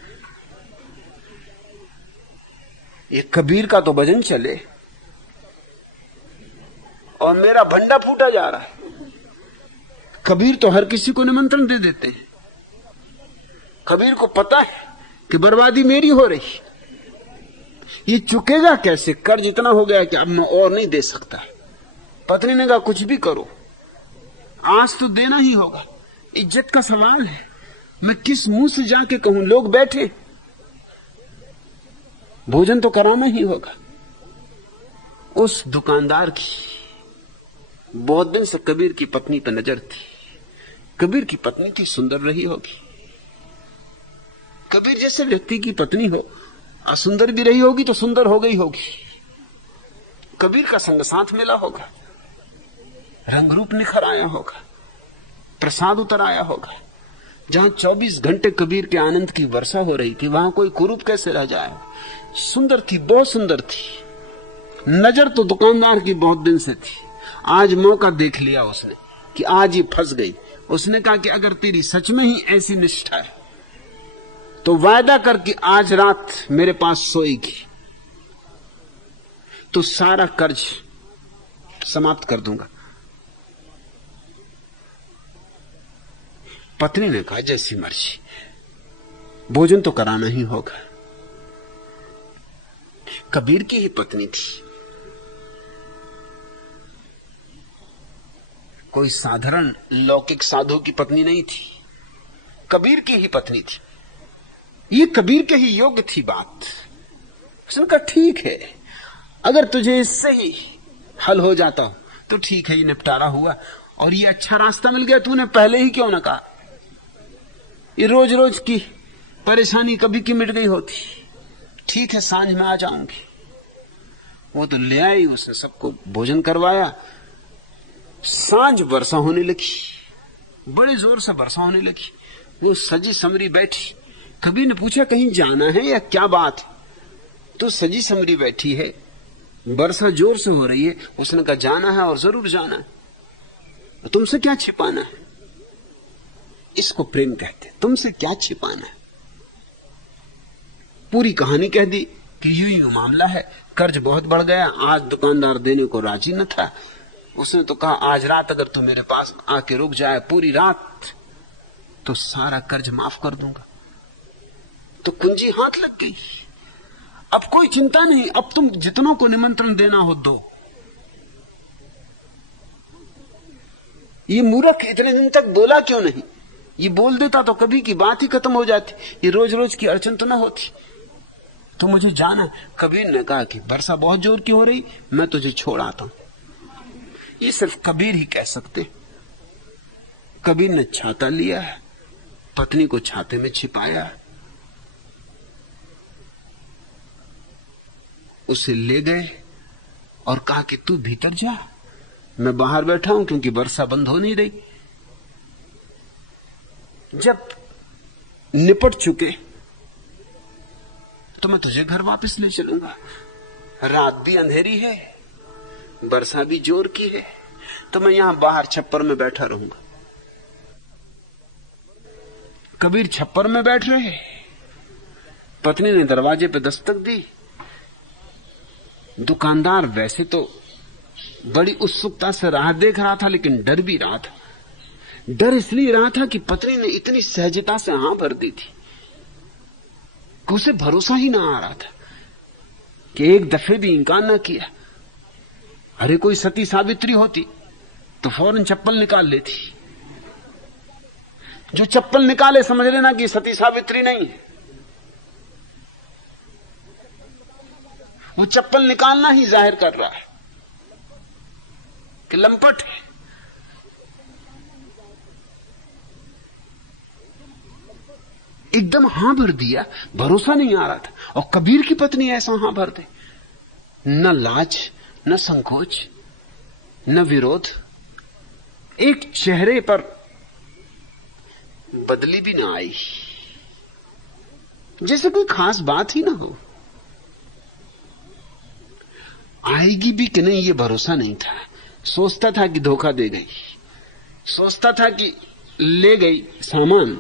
ये कबीर का तो भजन चले और मेरा भंडा फूटा जा रहा है। कबीर तो हर किसी को निमंत्रण दे देते हैं। कबीर को पता है कि बर्बादी मेरी हो रही, ये चुकेगा कैसे? कर्ज इतना हो गया कि अब मैं और नहीं दे सकता। पत्नी ने कहा कुछ भी करो, आज तो देना ही होगा, इज्जत का सवाल है। मैं किस मुंह से जाके कहूं? लोग बैठे, भोजन तो कराना ही होगा। उस दुकानदार की बहुत दिन से कबीर की पत्नी पर नजर थी। कबीर की पत्नी थी, सुंदर रही होगी। कबीर जैसे व्यक्ति की पत्नी हो, असुंदर भी रही होगी तो सुंदर हो गई होगी। कबीर का संग साथ मिला होगा, रंग रूप निखर आया होगा, प्रसाद उतर आया होगा। जहां 24 घंटे कबीर के आनंद की वर्षा हो रही थी, वहां कोई कुरूप कैसे रह जाए? सुंदर थी, बहुत सुंदर थी। नजर तो दुकानदार की बहुत दिन से थी, आज मौका देख लिया उसने कि आज ये फंस गई। उसने कहा कि अगर तेरी सच में ही ऐसी निष्ठा है तो वायदा कर कि आज रात मेरे पास सोएगी, तो सारा कर्ज समाप्त कर दूंगा। पत्नी ने कहा जैसी मर्जी, भोजन तो कराना ही होगा। कबीर की ही पत्नी थी, कोई साधारण लौकिक साधु की पत्नी नहीं थी, कबीर की ही पत्नी थी। ये कबीर के ही योग्य थी बात। उसने कहा ठीक है, अगर तुझे इससे ही हल हो जाता हो तो ठीक है, ये निपटारा हुआ। और ये अच्छा रास्ता मिल गया, तूने पहले ही क्यों ना कहा? ये रोज रोज की परेशानी कभी की मिट गई होती। ठीक है, सांझ में आ जाऊंगी। वो तो ले आई, उसने सबको भोजन करवाया। सांझ वर्षा होने लगी, बड़े जोर से वर्षा होने लगी। वो सजी समरी बैठी। कबीर ने पूछा कहीं जाना है या क्या बात है? तो सजी समरी बैठी है, वर्षा जोर से हो रही है। उसने कहा जाना है और जरूर जाना है, तुमसे क्या छिपाना है? इसको प्रेम कहते। तुमसे क्या छिपाना है? पूरी कहानी कह दी कि यूं यूं मामला है, कर्ज बहुत बढ़ गया, आज दुकानदार देने को राजी न था। उसने तो कहा आज रात अगर तू मेरे पास आके रुक जाए पूरी रात तो सारा कर्ज माफ कर दूंगा। तो कुंजी हाथ लग गई। अब कोई चिंता नहीं, अब तुम जितनों को निमंत्रण देना हो दो। ये मूर्ख इतने दिन तक बोला क्यों नहीं? ये बोल देता तो कभी की बात ही खत्म हो जाती, ये रोज रोज की अड़चन तो ना होती। तो मुझे जाना। कबीर ने कहा कि वर्षा बहुत जोर की हो रही, मैं तुझे छोड़ आता हूं। ये सिर्फ कबीर ही कह सकते। कबीर ने छाता लिया, पत्नी को छाते में छिपाया, उसे ले गए और कहा कि तू भीतर जा, मैं बाहर बैठा हूं क्योंकि वर्षा बंद हो नहीं रही। जब निपट चुके तो मैं तुझे घर वापस ले चलूंगा। रात भी अंधेरी है, वर्षा भी जोर की है, तो मैं यहां बाहर छप्पर में बैठा रहूंगा। कबीर छप्पर में बैठ रहे। पत्नी ने दरवाजे पे दस्तक दी। दुकानदार वैसे तो बड़ी उत्सुकता से राह देख रहा था, लेकिन डर भी रहा था। डर इसलिए रहा था कि पत्नी ने इतनी सहजता से हां भर दी थी कि उसे भरोसा ही ना आ रहा था कि एक दफे भी इंकार ना किया। अरे कोई सती सावित्री होती तो फौरन चप्पल निकाल लेती। जो चप्पल निकाले समझ लेना कि सती सावित्री नहीं है, वो चप्पल निकालना ही जाहिर कर रहा है कि लंपट है। एकदम हां भर दिया, भरोसा नहीं आ रहा था। और कबीर की पत्नी ऐसा हां भर दे, न लाज न संकोच न विरोध, एक चेहरे पर बदली भी ना आई, जैसे कोई खास बात ही ना हो। आएगी भी कि नहीं ये भरोसा नहीं था। सोचता था कि धोखा दे गई, सोचता था कि ले गई सामान,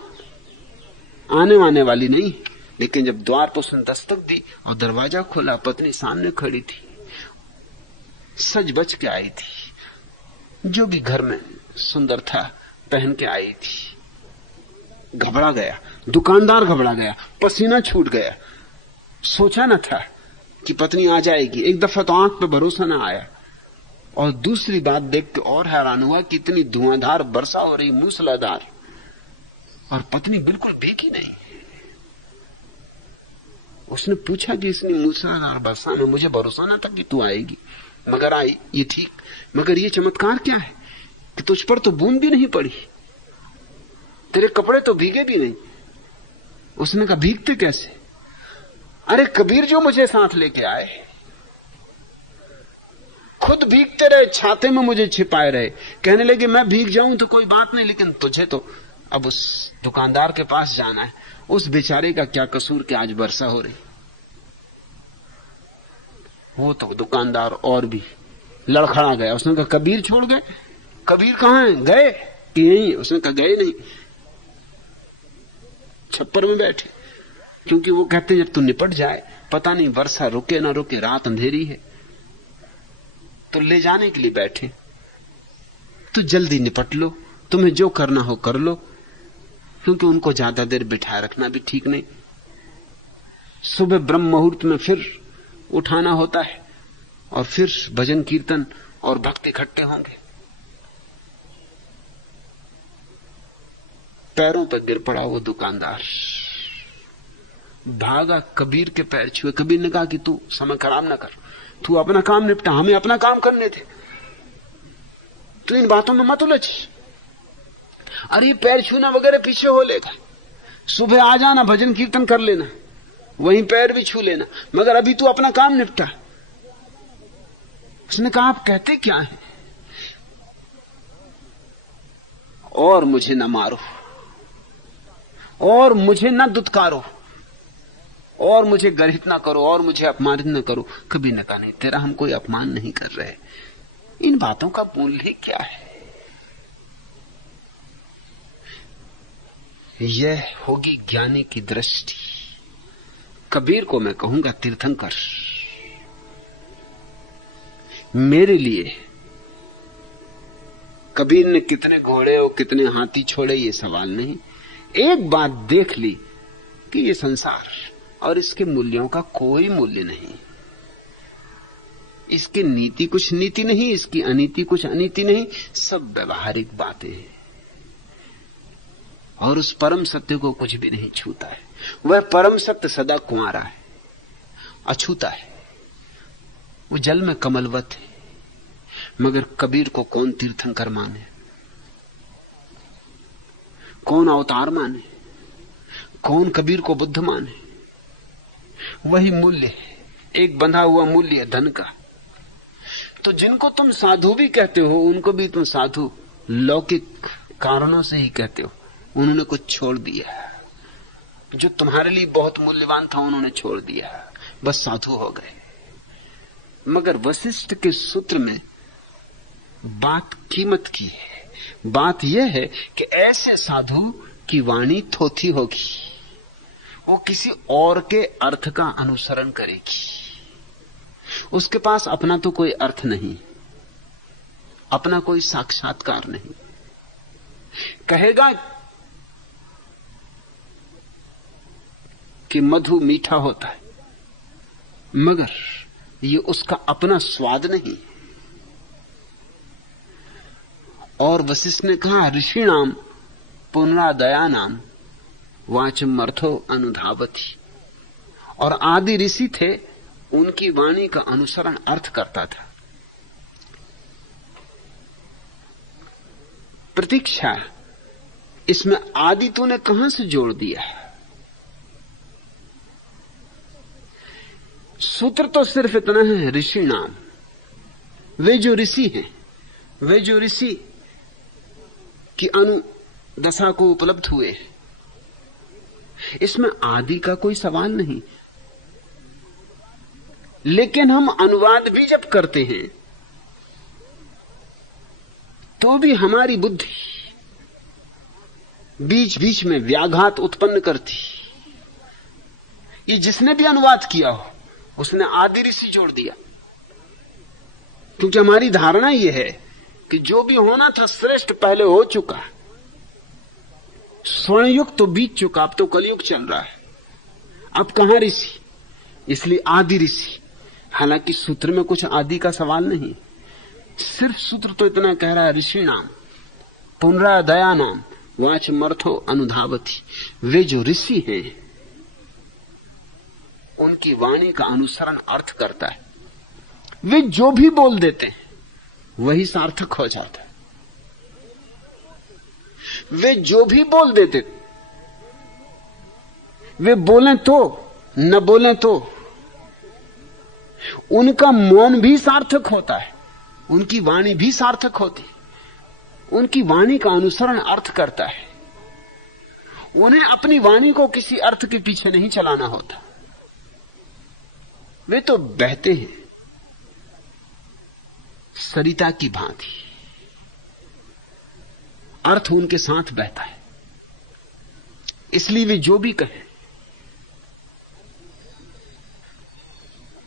आने वाने वाली नहीं। लेकिन जब द्वार पर उसने दस्तक दी और दरवाजा खोला, पत्नी सामने खड़ी थी, सज बच के आई थी, जो भी घर में सुंदर था पहन के आई थी। घबरा गया, दुकानदार घबरा गया, पसीना छूट गया। सोचा न था कि पत्नी आ जाएगी। एक दफा तो आंख पे भरोसा ना आया, और दूसरी बात देख के और हैरान हुआ कि इतनी धुआंधार वर्षा हो रही, मूसलाधार, और पत्नी बिल्कुल भीगी नहीं। उसने पूछा कि इसने मूसलाधार वर्षा में मुझे भरोसा ना था कि तू आएगी, मगर आई, ये ठीक, मगर ये चमत्कार क्या है कि तुझ पर तो बूंद भी नहीं पड़ी, तेरे कपड़े तो भीगे भी नहीं। उसने कहा भीगते कैसे? अरे कबीर जो मुझे साथ लेके आए, खुद भीगते रहे, छाते में मुझे छिपाए रहे, कहने लगे मैं भीग जाऊं तो कोई बात नहीं, लेकिन तुझे तो अब उस दुकानदार के पास जाना है। उस बेचारे का क्या कसूर कि आज वर्षा हो रही। वो तो दुकानदार और भी लड़खड़ा गया। उसने कहा कबीर छोड़ गए? कबीर कहां है? गए कि यहीं? उसने कहा गए नहीं, छप्पर में बैठे। क्योंकि वो कहते जब तू निपट जाए, पता नहीं वर्षा रुके ना रुके, रात अंधेरी है, तो ले जाने के लिए बैठे। तो जल्दी निपट लो, तुम्हें जो करना हो कर लो, क्योंकि उनको ज्यादा देर बिठाए रखना भी ठीक नहीं। सुबह ब्रह्म मुहूर्त में फिर उठाना होता है, और फिर भजन कीर्तन और भक्त इकट्ठे होंगे। पैरों पर गिर पड़ा वो दुकानदार, भागा, कबीर के पैर छुए। कबीर ने कहा कि तू समय खराब ना कर, तू अपना काम निपटा, हमें अपना काम करने थे। तो इन बातों में मत उलझ। अरे पैर छूना वगैरह पीछे हो लेगा, सुबह आ जाना, भजन कीर्तन कर लेना, वहीं पैर भी छू लेना, मगर अभी तू अपना काम निपटा। उसने कहा आप कहते क्या है? और मुझे न मारो, और मुझे न दुत्कारो, और मुझे गर्हित ना करो, और मुझे अपमानित न करो। कभी न कहा नहीं, तेरा हम कोई अपमान नहीं कर रहे। इन बातों का मूल्य क्या है? यह होगी ज्ञानी की दृष्टि। कबीर को मैं कहूंगा तीर्थंकर। मेरे लिए कबीर ने कितने घोड़े और कितने हाथी छोड़े ये सवाल नहीं, एक बात देख ली कि ये संसार और इसके मूल्यों का कोई मूल्य नहीं। इसकी नीति कुछ नीति नहीं, इसकी अनीति कुछ अनीति नहीं, सब व्यवहारिक बातें हैं। और उस परम सत्य को कुछ भी नहीं छूता है। वह परम सत्य सदा कुंवारा है, अछूता है, वो जल में कमलवत है। मगर कबीर को कौन तीर्थंकर माने, कौन अवतार माने, कौन कबीर को बुद्ध माने? वही मूल्य है, एक बंधा हुआ मूल्य है धन का। तो जिनको तुम साधु भी कहते हो, उनको भी तुम साधु लौकिक कारणों से ही कहते हो। उन्होंने कुछ छोड़ दिया, जो तुम्हारे लिए बहुत मूल्यवान था उन्होंने छोड़ दिया, बस साधु हो गए। मगर वशिष्ठ के सूत्र में बात कीमत की है। बात यह है कि ऐसे साधु की वाणी थोथी होगी, वो किसी और के अर्थ का अनुसरण करेगी। उसके पास अपना तो कोई अर्थ नहीं, अपना कोई साक्षात्कार नहीं। कहेगा कि मधु मीठा होता है, मगर ये उसका अपना स्वाद नहीं। और वशिष्ठ ने कहा ऋषिणाम पुनरादयानाम वाचम अर्थो अनुधावती। और आदि ऋषि थे, उनकी वाणी का अनुसरण अर्थ करता था। प्रतीक्षा, इसमें आदि तूने कहां से जोड़ दिया? सूत्र तो सिर्फ इतना है, ऋषि नाम। वे जो ऋषि हैं, वे जो ऋषि की अनुदशा को उपलब्ध हुए, इसमें आदि का कोई सवाल नहीं। लेकिन हम अनुवाद भी जब करते हैं तो भी हमारी बुद्धि बीच बीच में व्याघात उत्पन्न करती। ये जिसने भी अनुवाद किया हो उसने आदि ऋषि जोड़ दिया, क्योंकि हमारी धारणा यह है कि जो भी होना था श्रेष्ठ पहले हो चुका, स्वर्ण युग तो बीत चुका, अब तो कलयुग चल रहा है, अब कहां ऋषि? इसलिए आदि ऋषि। हालांकि सूत्र में कुछ आदि का सवाल नहीं, सिर्फ सूत्र तो इतना कह रहा है ऋषि नाम पुनरादया नाम वाच मर्थो अनुधावती। वे जो ऋषि हैं उनकी वाणी का अनुसरण अर्थ करता है। वे जो भी बोल देते हैं वही सार्थक हो जाता है। वे जो भी बोल देते, वे बोलें तो न बोलें तो उनका मौन भी सार्थक होता है, उनकी वाणी भी सार्थक होती। उनकी वाणी का अनुसरण अर्थ करता है। उन्हें अपनी वाणी को किसी अर्थ के पीछे नहीं चलाना होता। वे तो बहते हैं सरिता की भांति, अर्थ उनके साथ बहता है। इसलिए वे जो भी कहें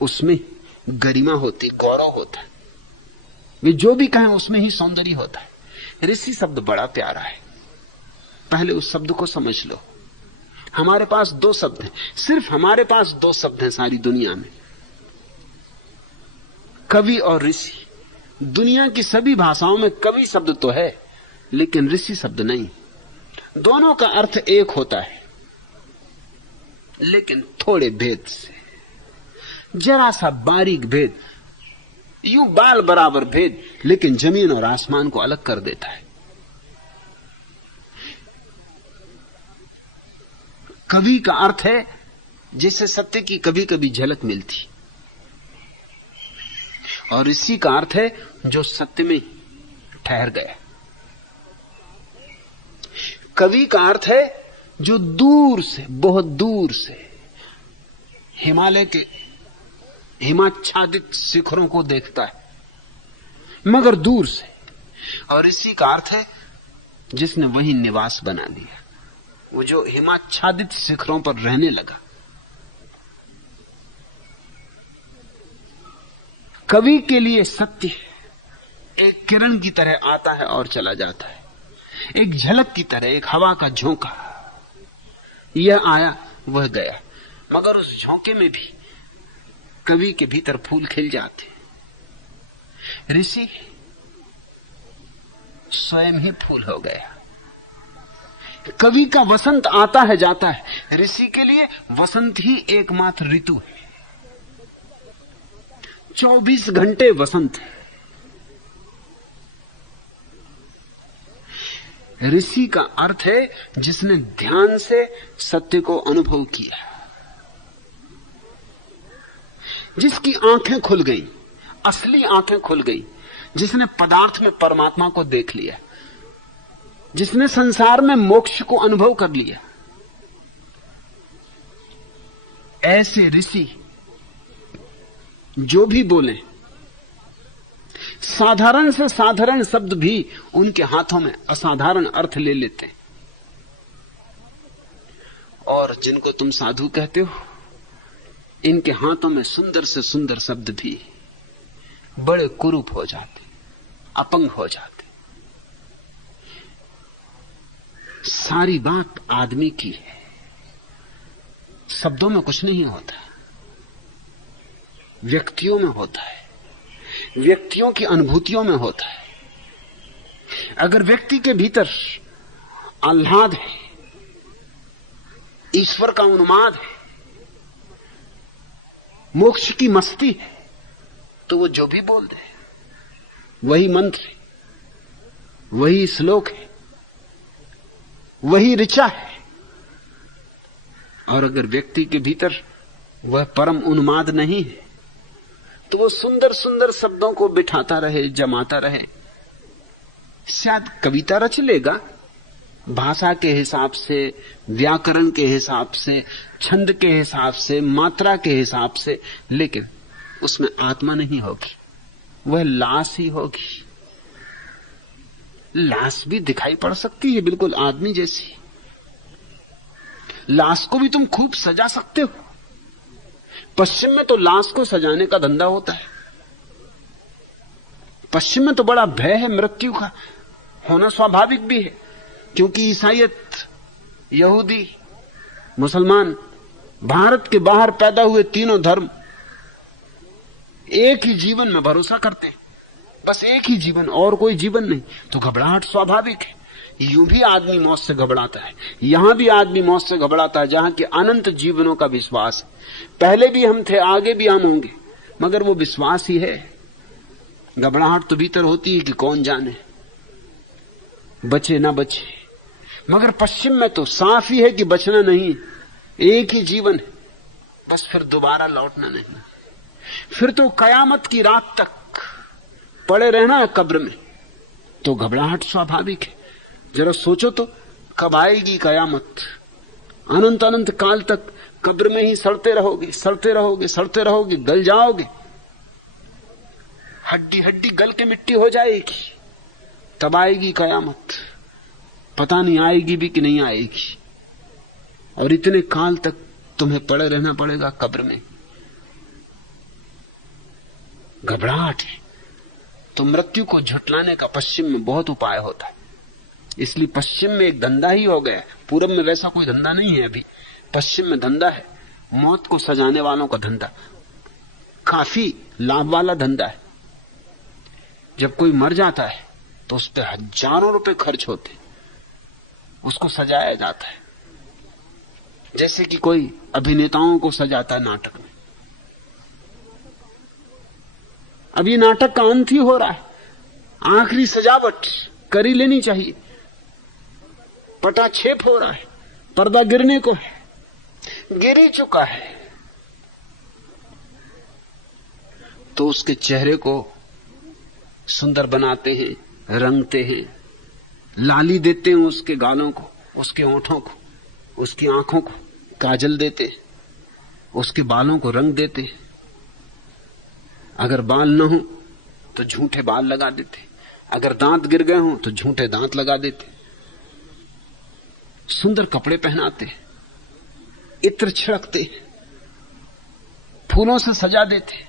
उसमें गरिमा होती, गौरव होता है। वे जो भी कहें उसमें ही सौंदर्य होता है। ऋषि शब्द बड़ा प्यारा है, पहले उस शब्द को समझ लो। हमारे पास दो शब्द हैं, सिर्फ हमारे पास दो शब्द हैं सारी दुनिया में, कवि और ऋषि। दुनिया की सभी भाषाओं में कवि शब्द तो है, लेकिन ऋषि शब्द नहीं। दोनों का अर्थ एक होता है, लेकिन थोड़े भेद से, जरा सा बारीक भेद। यूं बाल बराबर भेद, लेकिन जमीन और आसमान को अलग कर देता है। कवि का अर्थ है जिसे सत्य की कभी कभी झलक मिलती, और इसी का अर्थ है जो सत्य में ठहर गया। कवि का अर्थ है जो दूर से, बहुत दूर से हिमालय के हिमाच्छादित शिखरों को देखता है, मगर दूर से। और इसी का अर्थ है जिसने वही निवास बना लिया, वो जो हिमाच्छादित शिखरों पर रहने लगा। कवि के लिए सत्य एक किरण की तरह आता है और चला जाता है, एक झलक की तरह, एक हवा का झोंका। यह आया वह गया, मगर उस झोंके में भी कवि के भीतर फूल खिल जाते। ऋषि स्वयं ही फूल हो गया। कवि का वसंत आता है जाता है, ऋषि के लिए वसंत ही एकमात्र ऋतु है। 24 घंटे वसंत है। ऋषि का अर्थ है जिसने ध्यान से सत्य को अनुभव किया, जिसकी आंखें खुल गई, असली आंखें खुल गई, जिसने पदार्थ में परमात्मा को देख लिया, जिसने संसार में मोक्ष को अनुभव कर लिया। ऐसे ऋषि जो भी बोले, साधारण से साधारण शब्द भी उनके हाथों में असाधारण अर्थ ले लेते हैं। और जिनको तुम साधु कहते हो, इनके हाथों में सुंदर से सुंदर शब्द भी बड़े कुरूप हो जाते, अपंग हो जाते। सारी बात आदमी की है, शब्दों में कुछ नहीं होता, व्यक्तियों में होता है, व्यक्तियों की अनुभूतियों में होता है। अगर व्यक्ति के भीतर आह्लाद है, ईश्वर का उन्माद है, मोक्ष की मस्ती है, तो वो जो भी बोल दे वही मंत्र है, वही श्लोक है, वही ऋचा है। और अगर व्यक्ति के भीतर वह परम उन्माद नहीं है, तो वो सुंदर सुंदर शब्दों को बिठाता रहे, जमाता रहे, शायद कविता रच लेगा भाषा के हिसाब से, व्याकरण के हिसाब से, छंद के हिसाब से, मात्रा के हिसाब से, लेकिन उसमें आत्मा नहीं होगी, वह लाश ही होगी। लाश भी दिखाई पड़ सकती है बिल्कुल आदमी जैसी। लाश को भी तुम खूब सजा सकते हो। पश्चिम में तो लाश को सजाने का धंधा होता है। पश्चिम में तो बड़ा भय है मृत्यु का, होना स्वाभाविक भी है, क्योंकि ईसाईयत, यहूदी, मुसलमान, भारत के बाहर पैदा हुए तीनों धर्म एक ही जीवन में भरोसा करते हैं, बस एक ही जीवन, और कोई जीवन नहीं। तो घबराहट स्वाभाविक है। यूं भी आदमी मौत से घबराता है, यहां भी आदमी मौत से घबराता है, जहां के अनंत जीवनों का विश्वास है। पहले भी हम थे, आगे भी हम होंगे, मगर वो विश्वास ही है। घबराहट तो भीतर होती है कि कौन जाने बचे ना बचे, मगर पश्चिम में तो साफ ही है कि बचना नहीं, एक ही जीवन है, बस फिर दोबारा लौटना नहीं। फिर तो कयामत की रात तक पड़े रहना है कब्र में। तो घबराहट स्वाभाविक है। जरा सोचो तो, कब आएगी कयामत? अनंत अनंत काल तक कब्र में ही सड़ते रहोगे, सड़ते रहोगे, सड़ते रहोगे, गल जाओगे, हड्डी हड्डी गल के मिट्टी हो जाएगी। तब आएगी कयामत, पता नहीं आएगी भी कि नहीं आएगी। और इतने काल तक तुम्हें पड़े रहना पड़ेगा कब्र में। घबराहट है। तो मृत्यु को झुठलाने का पश्चिम में बहुत उपाय होता है। इसलिए पश्चिम में एक धंधा ही हो गया। पूरब में वैसा कोई धंधा नहीं है अभी, पश्चिम में धंधा है, मौत को सजाने वालों का धंधा, काफी लाभ वाला धंधा है। जब कोई मर जाता है तो उस पर हजारों रुपए खर्च होते, उसको सजाया जाता है, जैसे कि कोई अभिनेताओं को सजाता है नाटक में। अब ये नाटक का अंत ही हो रहा है, आखिरी सजावट कर ही लेनी चाहिए। पटाक्षेप हो रहा है, पर्दा गिरने को है, गिर ही चुका है। तो उसके चेहरे को सुंदर बनाते हैं, रंगते हैं, लाली देते हैं उसके गालों को, उसके होठों को, उसकी आंखों को काजल देते, उसके बालों को रंग देते। अगर बाल न हो तो झूठे बाल लगा देते, अगर दांत गिर गए हों तो झूठे दांत लगा देते, सुंदर कपड़े पहनाते, इत्र छिड़कते, फूलों से सजा देते।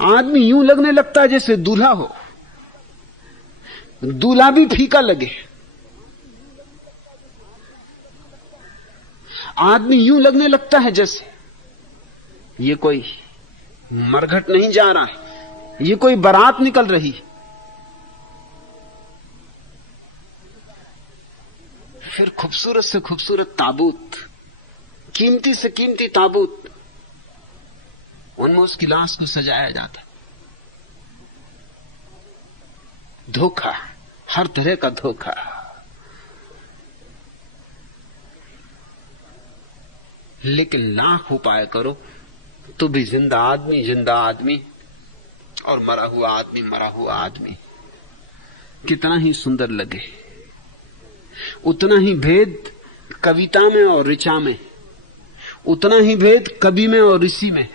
आदमी यूं लगने लगता है जैसे दूल्हा हो, दूल्हा भी फीका लगे। आदमी यूं लगने लगता है जैसे ये कोई मरघट नहीं जा रहा है, ये कोई बारात निकल रही। फिर खूबसूरत से खूबसूरत ताबूत, कीमती से कीमती ताबूत, उनमें उसकी लाश को सजाया जाता। धोखा, हर तरह का धोखा। लेकिन लाख उपाय करो तो भी जिंदा आदमी और मरा हुआ आदमी कितना ही सुंदर लगे। उतना ही भेद कविता में और ऋचा में, उतना ही भेद कवि में और ऋषि में।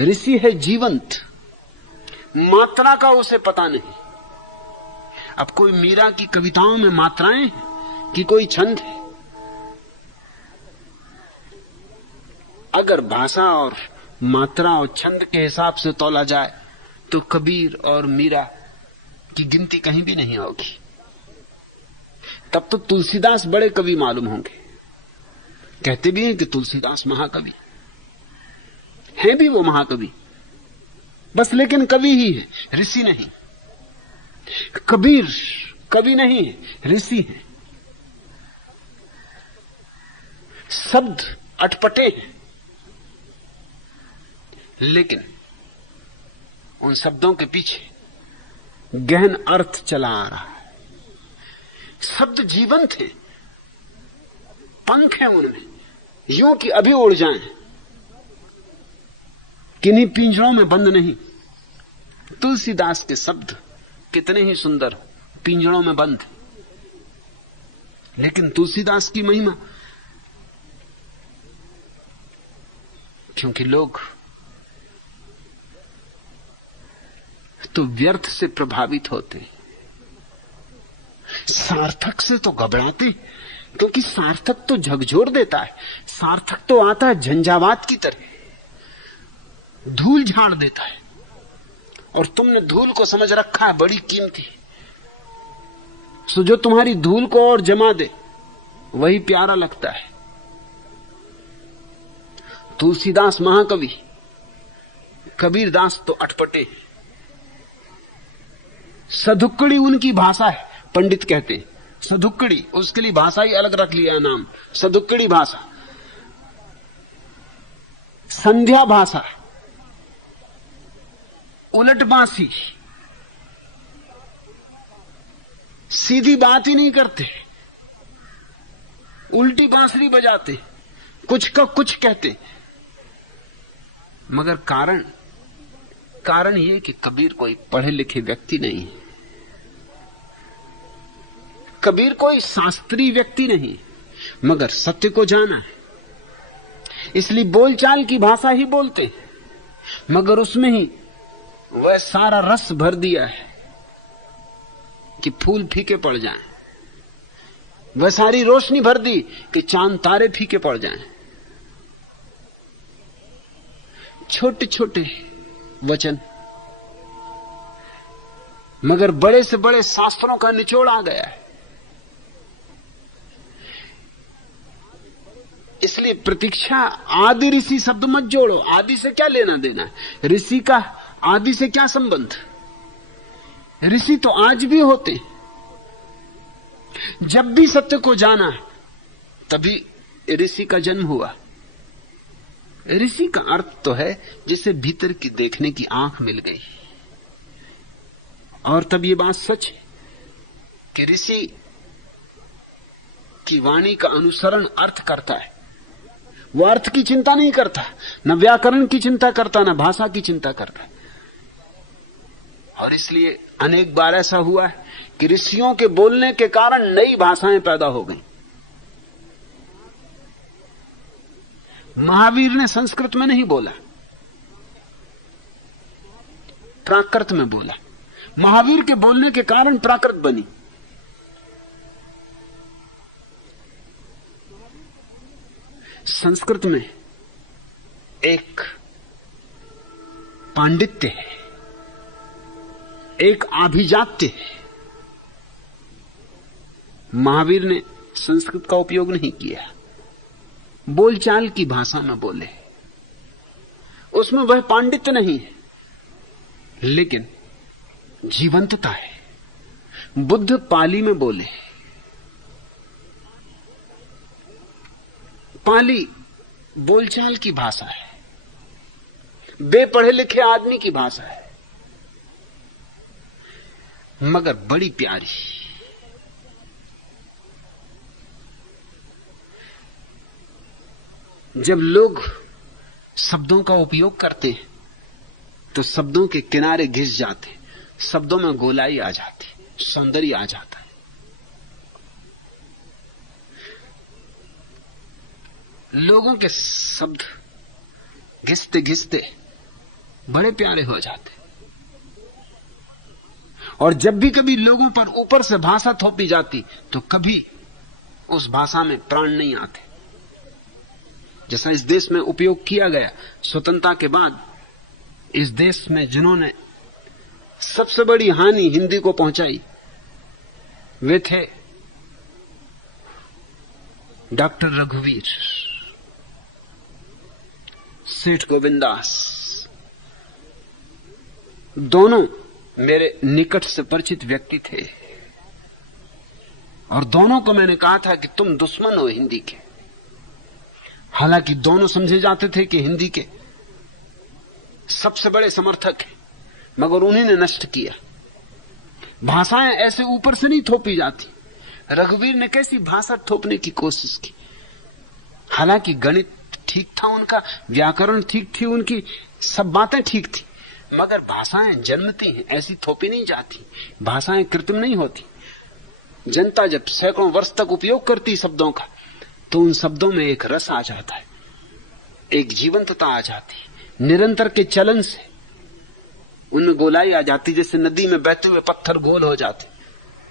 ऋषि है जीवंत, मात्रा का उसे पता नहीं। अब कोई मीरा की कविताओं में मात्राएं कि कोई छंद है? अगर भाषा और मात्रा और छंद के हिसाब से तोला जाए तो कबीर और मीरा की गिनती कहीं भी नहीं होगी। तब तो तुलसीदास बड़े कवि मालूम होंगे। कहते भी हैं कि तुलसीदास महाकवि हैं, भी वो महाकवि, बस लेकिन कवि ही है, ऋषि नहीं। कबीर कवि नहीं है, ऋषि है। शब्द अटपटे हैं, लेकिन उन शब्दों के पीछे गहन अर्थ चला आ रहा है। शब्द जीवंत हैं, पंख हैं उनमें, यूं कि अभी उड़ जाएं, किन्हीं पिंजरों में बंद नहीं। तुलसीदास के शब्द कितने ही सुंदर, पिंजरों में बंद। लेकिन तुलसीदास की महिमा, क्योंकि लोग तो व्यर्थ से प्रभावित होते, सार्थक से तो घबराते, क्योंकि सार्थक तो झकझोर देता है। सार्थक तो आता है झंझावात की तरह, धूल झाड़ देता है। और तुमने धूल को समझ रखा है बड़ी कीमती, सो जो तुम्हारी धूल को और जमा दे वही प्यारा लगता है। तुलसीदास महाकवि, कबीरदास तो अटपटे। सधुक्कड़ी उनकी भाषा है, पंडित कहते हैं सधुक्कड़ी, उसके लिए भाषा ही अलग रख लिया नाम, सधुक्कड़ी भाषा, संध्या भाषा, उलट बांसी, सीधी बात ही नहीं करते, उल्टी बांसुरी बजाते, कुछ का कुछ कहते। मगर कारण यह कि कबीर कोई पढ़े लिखे व्यक्ति नहीं है, कबीर कोई शास्त्रीय व्यक्ति नहीं, मगर सत्य को जाना है, इसलिए बोलचाल की भाषा ही बोलते, मगर उसमें ही वह सारा रस भर दिया है कि फूल फीके पड़ जाएं, वह सारी रोशनी भर दी कि चांद तारे फीके पड़ जाएं। छोटे छोटे वचन, मगर बड़े से बड़े शास्त्रों का निचोड़ आ गया है। इसलिए प्रतीक्षा, आदि ऋषि शब्द मत जोड़ो, आदि से क्या लेना देना है, ऋषि का आदि से क्या संबंध। ऋषि तो आज भी होते, जब भी सत्य को जाना तभी ऋषि का जन्म हुआ। ऋषि का अर्थ तो है जिसे भीतर की देखने की आंख मिल गई। और तब ये बात सच है कि ऋषि की वाणी का अनुसरण अर्थ करता है। वो अर्थ की चिंता नहीं करता, न व्याकरण की चिंता करता, न भाषा की चिंता करता। और इसलिए अनेक बार ऐसा हुआ है कि ऋषियों के बोलने के कारण नई भाषाएं पैदा हो गई। महावीर ने संस्कृत में नहीं बोला, प्राकृत में बोला। महावीर के बोलने के कारण प्राकृत बनी। संस्कृत में एक पांडित्य है, एक आभिजात्य है। महावीर ने संस्कृत का उपयोग नहीं किया, बोलचाल की भाषा में बोले। उसमें वह पांडित्य नहीं है, लेकिन जीवंतता है। बुद्ध पाली में बोले। पाली बोलचाल की भाषा है, बेपढ़े लिखे आदमी की भाषा है, मगर बड़ी प्यारी। जब लोग शब्दों का उपयोग करते हैं तो शब्दों के किनारे घिस जाते, शब्दों में गोलाई आ जाती, सौंदर्य आ जाता है। लोगों के शब्द घिसते घिसते बड़े प्यारे हो जाते। और जब भी कभी लोगों पर ऊपर से भाषा थोपी जाती तो कभी उस भाषा में प्राण नहीं आते। जैसा इस देश में उपयोग किया गया स्वतंत्रता के बाद, इस देश में जिन्होंने सबसे बड़ी हानि हिंदी को पहुंचाई वे थे डॉक्टर रघुवीर, सेठ गोविंदास। दोनों मेरे निकट से परिचित व्यक्ति थे और दोनों को मैंने कहा था कि तुम दुश्मन हो हिंदी के। हालांकि दोनों समझे जाते थे कि हिंदी के सबसे बड़े समर्थक हैं, मगर उन्हीं ने नष्ट किया। भाषाएं ऐसे ऊपर से नहीं थोपी जाती। रघुवीर ने कैसी भाषा थोपने की कोशिश की। हालांकि गणित ठीक था उनका, व्याकरण ठीक थी उनकी, सब बातें ठीक थी, मगर भाषाएं जन्मती हैं, ऐसी थोपी नहीं जाती। भाषाएं कृत्रिम नहीं होती। जनता जब सैकड़ों वर्ष तक उपयोग करती शब्दों का तो उन शब्दों में एक रस आ जाता है, एक जीवंतता आ जाती। निरंतर के चलन से उनमें गोलाई आ जाती, जैसे नदी में बहते हुए पत्थर गोल हो जाते,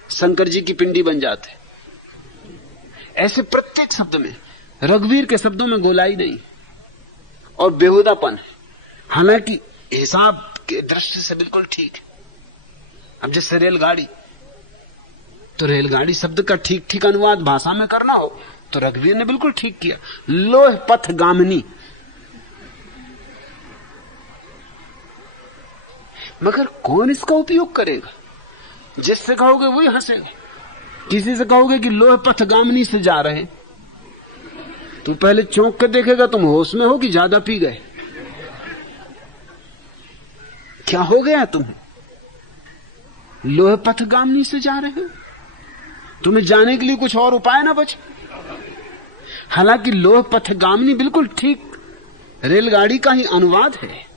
शंकर जी की पिंडी बन जाते। ऐसे प्रत्येक शब्द में, रघुवीर के शब्दों में गोलाई नहीं और बेहुदापन है। हालांकि हिसाब के दृष्टि से बिल्कुल ठीक है। अब जैसे रेलगाड़ी, तो रेलगाड़ी शब्द का ठीक ठीक अनुवाद भाषा में करना हो तो रघुवीर ने बिल्कुल ठीक किया। लोह पथ गामिनी, मगर कौन इसका उपयोग करेगा? जिससे कहोगे वही हंसेगा। किसी से कहोगे कि लोह पथ गामिनी से जा रहे, तो पहले चौंक कर देखेगा तुम होश में हो कि ज्यादा पी गए, क्या हो गया तुम्हें? लोह पथ गामिनी से जा रहे हो, तुम्हें जाने के लिए कुछ और उपाय ना बचे। हालांकि लोह पथ गामिनी बिल्कुल ठीक रेलगाड़ी का ही अनुवाद है।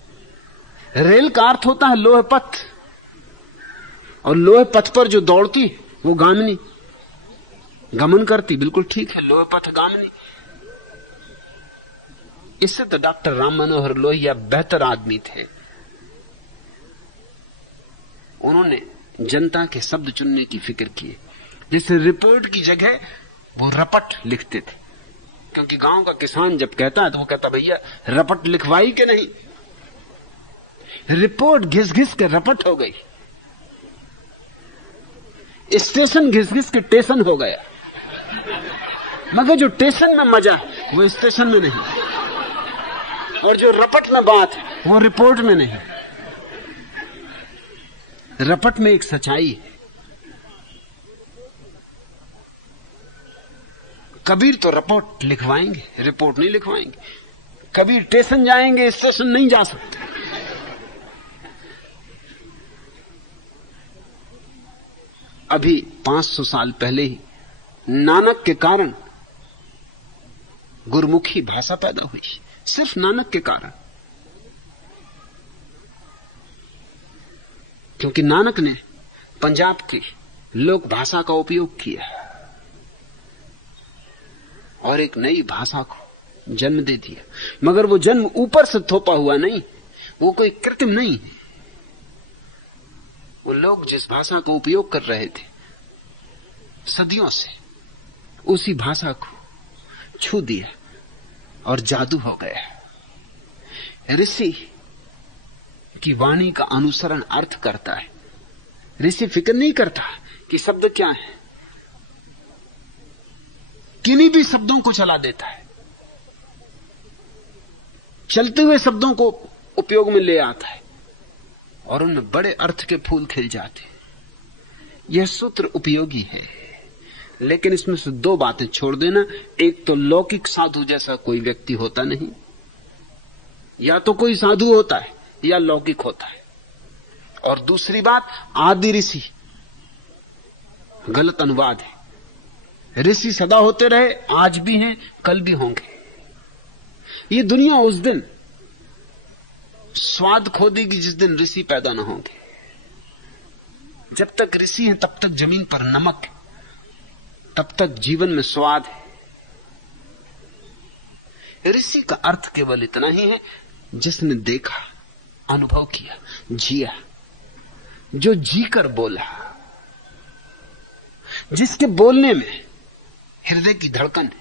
रेल का अर्थ होता है लोह पथ, और लोह पथ पर जो दौड़ती वो गामिनी, गमन करती, बिल्कुल ठीक है, लोह पथ गामिनी। इससे तो डॉक्टर राम मनोहर लोहिया बेहतर आदमी थे। उन्होंने जनता के शब्द चुनने की फिक्र की। जैसे रिपोर्ट की जगह वो रपट लिखते थे, क्योंकि गांव का किसान जब कहता है तो वो कहता भैया रपट लिखवाई के नहीं। रिपोर्ट घिस घिस के रपट हो गई, स्टेशन घिस घिस के टेशन हो गया, मगर जो टेशन में मजा है वो स्टेशन में नहीं, और जो रपट में बात है वो रिपोर्ट में नहीं। रपट में एक सच्चाई है। कबीर तो रिपोर्ट लिखवाएंगे, रिपोर्ट नहीं लिखवाएंगे। कबीर स्टेशन जाएंगे, स्टेशन नहीं जा सकते। अभी 500 साल पहले ही नानक के कारण गुरमुखी भाषा पैदा हुई, सिर्फ नानक के कारण। क्योंकि नानक ने पंजाब की लोक भाषा का उपयोग किया और एक नई भाषा को जन्म दे दिया। मगर वो जन्म ऊपर से थोपा हुआ नहीं, वो कोई कृत्रिम नहीं। वो लोग जिस भाषा का उपयोग कर रहे थे सदियों से, उसी भाषा को छू दिया और जादू हो गया। ऋषि की वाणी का अनुसरण अर्थ करता है। ऋषि फिक्र नहीं करता कि शब्द क्या है, किन्हीं भी शब्दों को चला देता है, चलते हुए शब्दों को उपयोग में ले आता है और उनमें बड़े अर्थ के फूल खिल जाते। यह सूत्र उपयोगी है, लेकिन इसमें से दो बातें छोड़ देना। एक तो लौकिक साधु जैसा कोई व्यक्ति होता नहीं, या तो कोई साधु होता है या लौकिक होता है। और दूसरी बात, आदि ऋषि गलत अनुवाद है। ऋषि सदा होते रहे, आज भी हैं, कल भी होंगे। ये दुनिया उस दिन स्वाद खो देगी जिस दिन ऋषि पैदा न होंगे। जब तक ऋषि हैं तब तक जमीन पर नमक है, तब तक जीवन में स्वाद है। ऋषि का अर्थ केवल इतना ही है जिसने देखा, अनुभव किया, जिया, जो जीकर बोला, जिसके बोलने में हृदय की धड़कन है।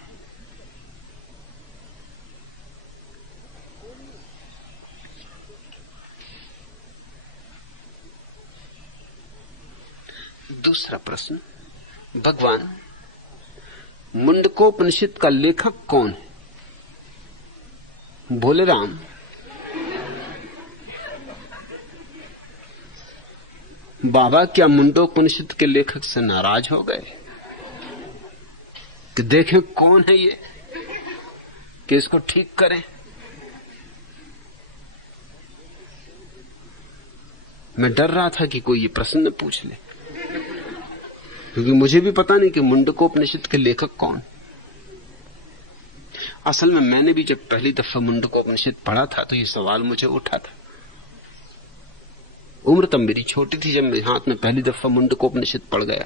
दूसरा प्रश्न, भगवान मुंडकोपनिषद का लेखक कौन है? बोले राम, बाबा क्या मुंडकोपनिषद के लेखक से नाराज हो गए कि देखें कौन है ये, कि इसको ठीक करें? मैं डर रहा था कि कोई ये प्रश्न न पूछ ले, क्योंकि मुझे भी पता नहीं कि मुंडकोपनिषद के लेखक कौन। असल में मैंने भी जब पहली दफा मुंडकोपनिषद पढ़ा था तो ये सवाल मुझे उठा था। उम्र तब मेरी छोटी थी जब मेरे हाथ में पहली दफा मुंडकोपनिषद पड़ गया।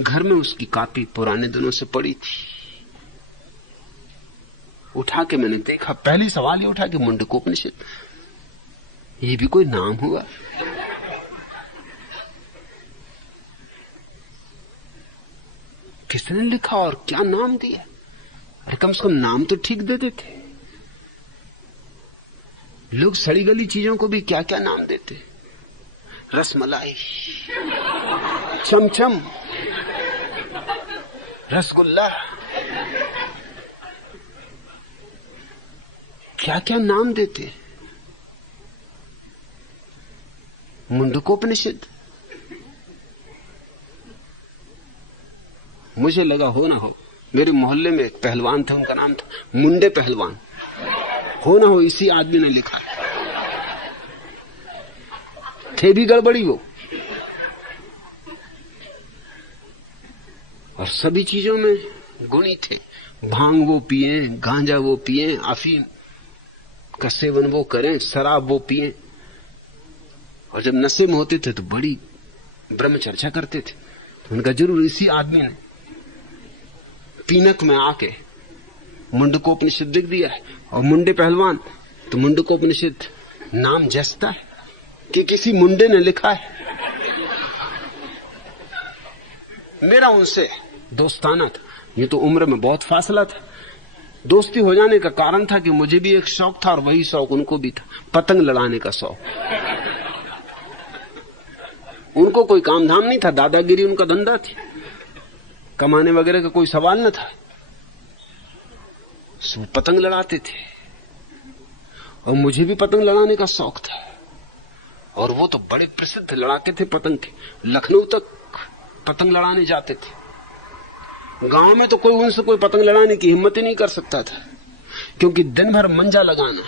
घर में उसकी कॉपी पुराने दिनों से पड़ी थी। उठा के मैंने देखा, पहली सवाल ये उठा कि मुंडकोपनिषद, ये भी कोई नाम हुआ? किसने लिखा और क्या नाम दिया? अरे कम से कम नाम तो ठीक दे देते। लोग सड़ी गली चीजों को भी क्या क्या नाम देते। रसमलाई, चमचम, रसगुल्ला, क्या क्या नाम देते। मुंडकोपनिषद, मुझे लगा हो ना हो, मेरे मोहल्ले में एक पहलवान था, उनका नाम था मुंडे पहलवान, हो ना हो इसी आदमी ने लिखा। थे भी गड़बड़ी वो, और सभी चीजों में गुणी थे। भांग वो पिए, गांजा वो पिए, अफीम का सेवन वो करें, शराब वो पिए, और जब नशे में होते थे तो बड़ी ब्रह्म चर्चा करते थे। तो उनका जरूर इसी आदमी ने पीनक में आके मुंडकोपनिषद लिख दिया है। और मुंडे पहलवान, तो मुंडकोपनिषद नाम जसता है कि किसी मुंडे ने लिखा है। मेरा उनसे दोस्ताना था, ये तो उम्र में बहुत फासला था। दोस्ती हो जाने का कारण था कि मुझे भी एक शौक था और वही शौक उनको भी था, पतंग लड़ाने का शौक। उनको कोई काम धाम नहीं था, दादागिरी उनका धंधा थी, कमाने वगैरह का कोई सवाल न था। सब पतंग लड़ाते थे और मुझे भी पतंग लड़ाने का शौक था। और वो तो बड़े प्रसिद्ध लड़ाके थे पतंग के, लखनऊ तक पतंग लड़ाने जाते थे। गांव में तो कोई उनसे कोई पतंग लड़ाने की हिम्मत ही नहीं कर सकता था, क्योंकि दिन भर मंजा लगाना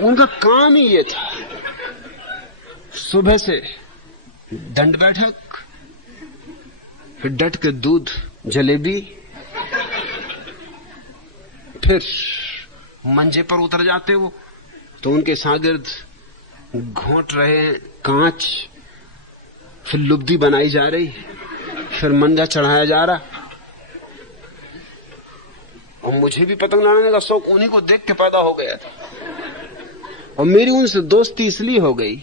उनका काम ही ये था। सुबह से दंड बैठक, फिर डट के दूध जलेबी, फिर मंजे पर उतर जाते वो तो उनके शागिर्द घोंट रहे हैं कांच, फिर लुब्दी बनाई जा रही, फिर मंजा चढ़ाया जा रहा। और मुझे भी पतंग लड़ाने का शौक उन्हीं को देख के पैदा हो गया था। और मेरी उनसे दोस्ती इसलिए हो गई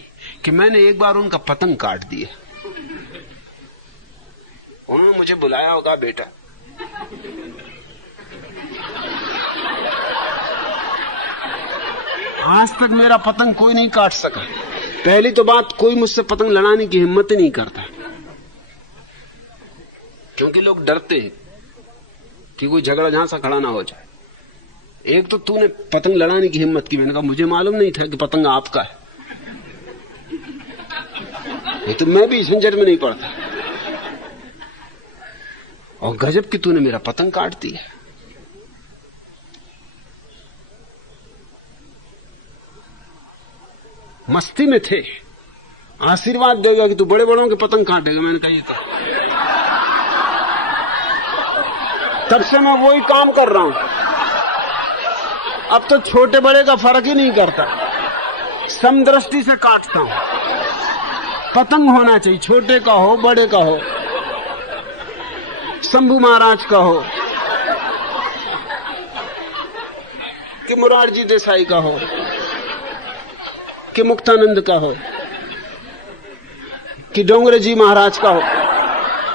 कि मैंने एक बार उनका पतंग काट दिया। उन्होंने मुझे बुलाया होगा, बेटा आज तक मेरा पतंग कोई नहीं काट सका। पहली तो बात, कोई मुझसे पतंग लड़ाने की हिम्मत ही नहीं करता, क्योंकि लोग डरते हैं कि कोई झगड़ा जहां सा खड़ा ना हो जाए। एक तो तूने पतंग लड़ाने की हिम्मत की। मैंने कहा मुझे मालूम नहीं था कि पतंग आपका है, तो मैं भी झंझट में नहीं पड़ता। और गजब कि तूने मेरा पतंग काट दिया। मस्ती में थे, आशीर्वाद देगा कि तू बड़े बड़ों के पतंग काटेगा। मैंने कहा ये तो तब से मैं वही काम कर रहा हूं। अब तो छोटे बड़े का फर्क ही नहीं करता, समदृष्टि से काटता हूं। पतंग होना चाहिए, छोटे का हो बड़े का हो, शंभू महाराज का हो कि मुरारजी देसाई का हो कि मुक्तानंद का हो कि डोंगरे जी महाराज का हो,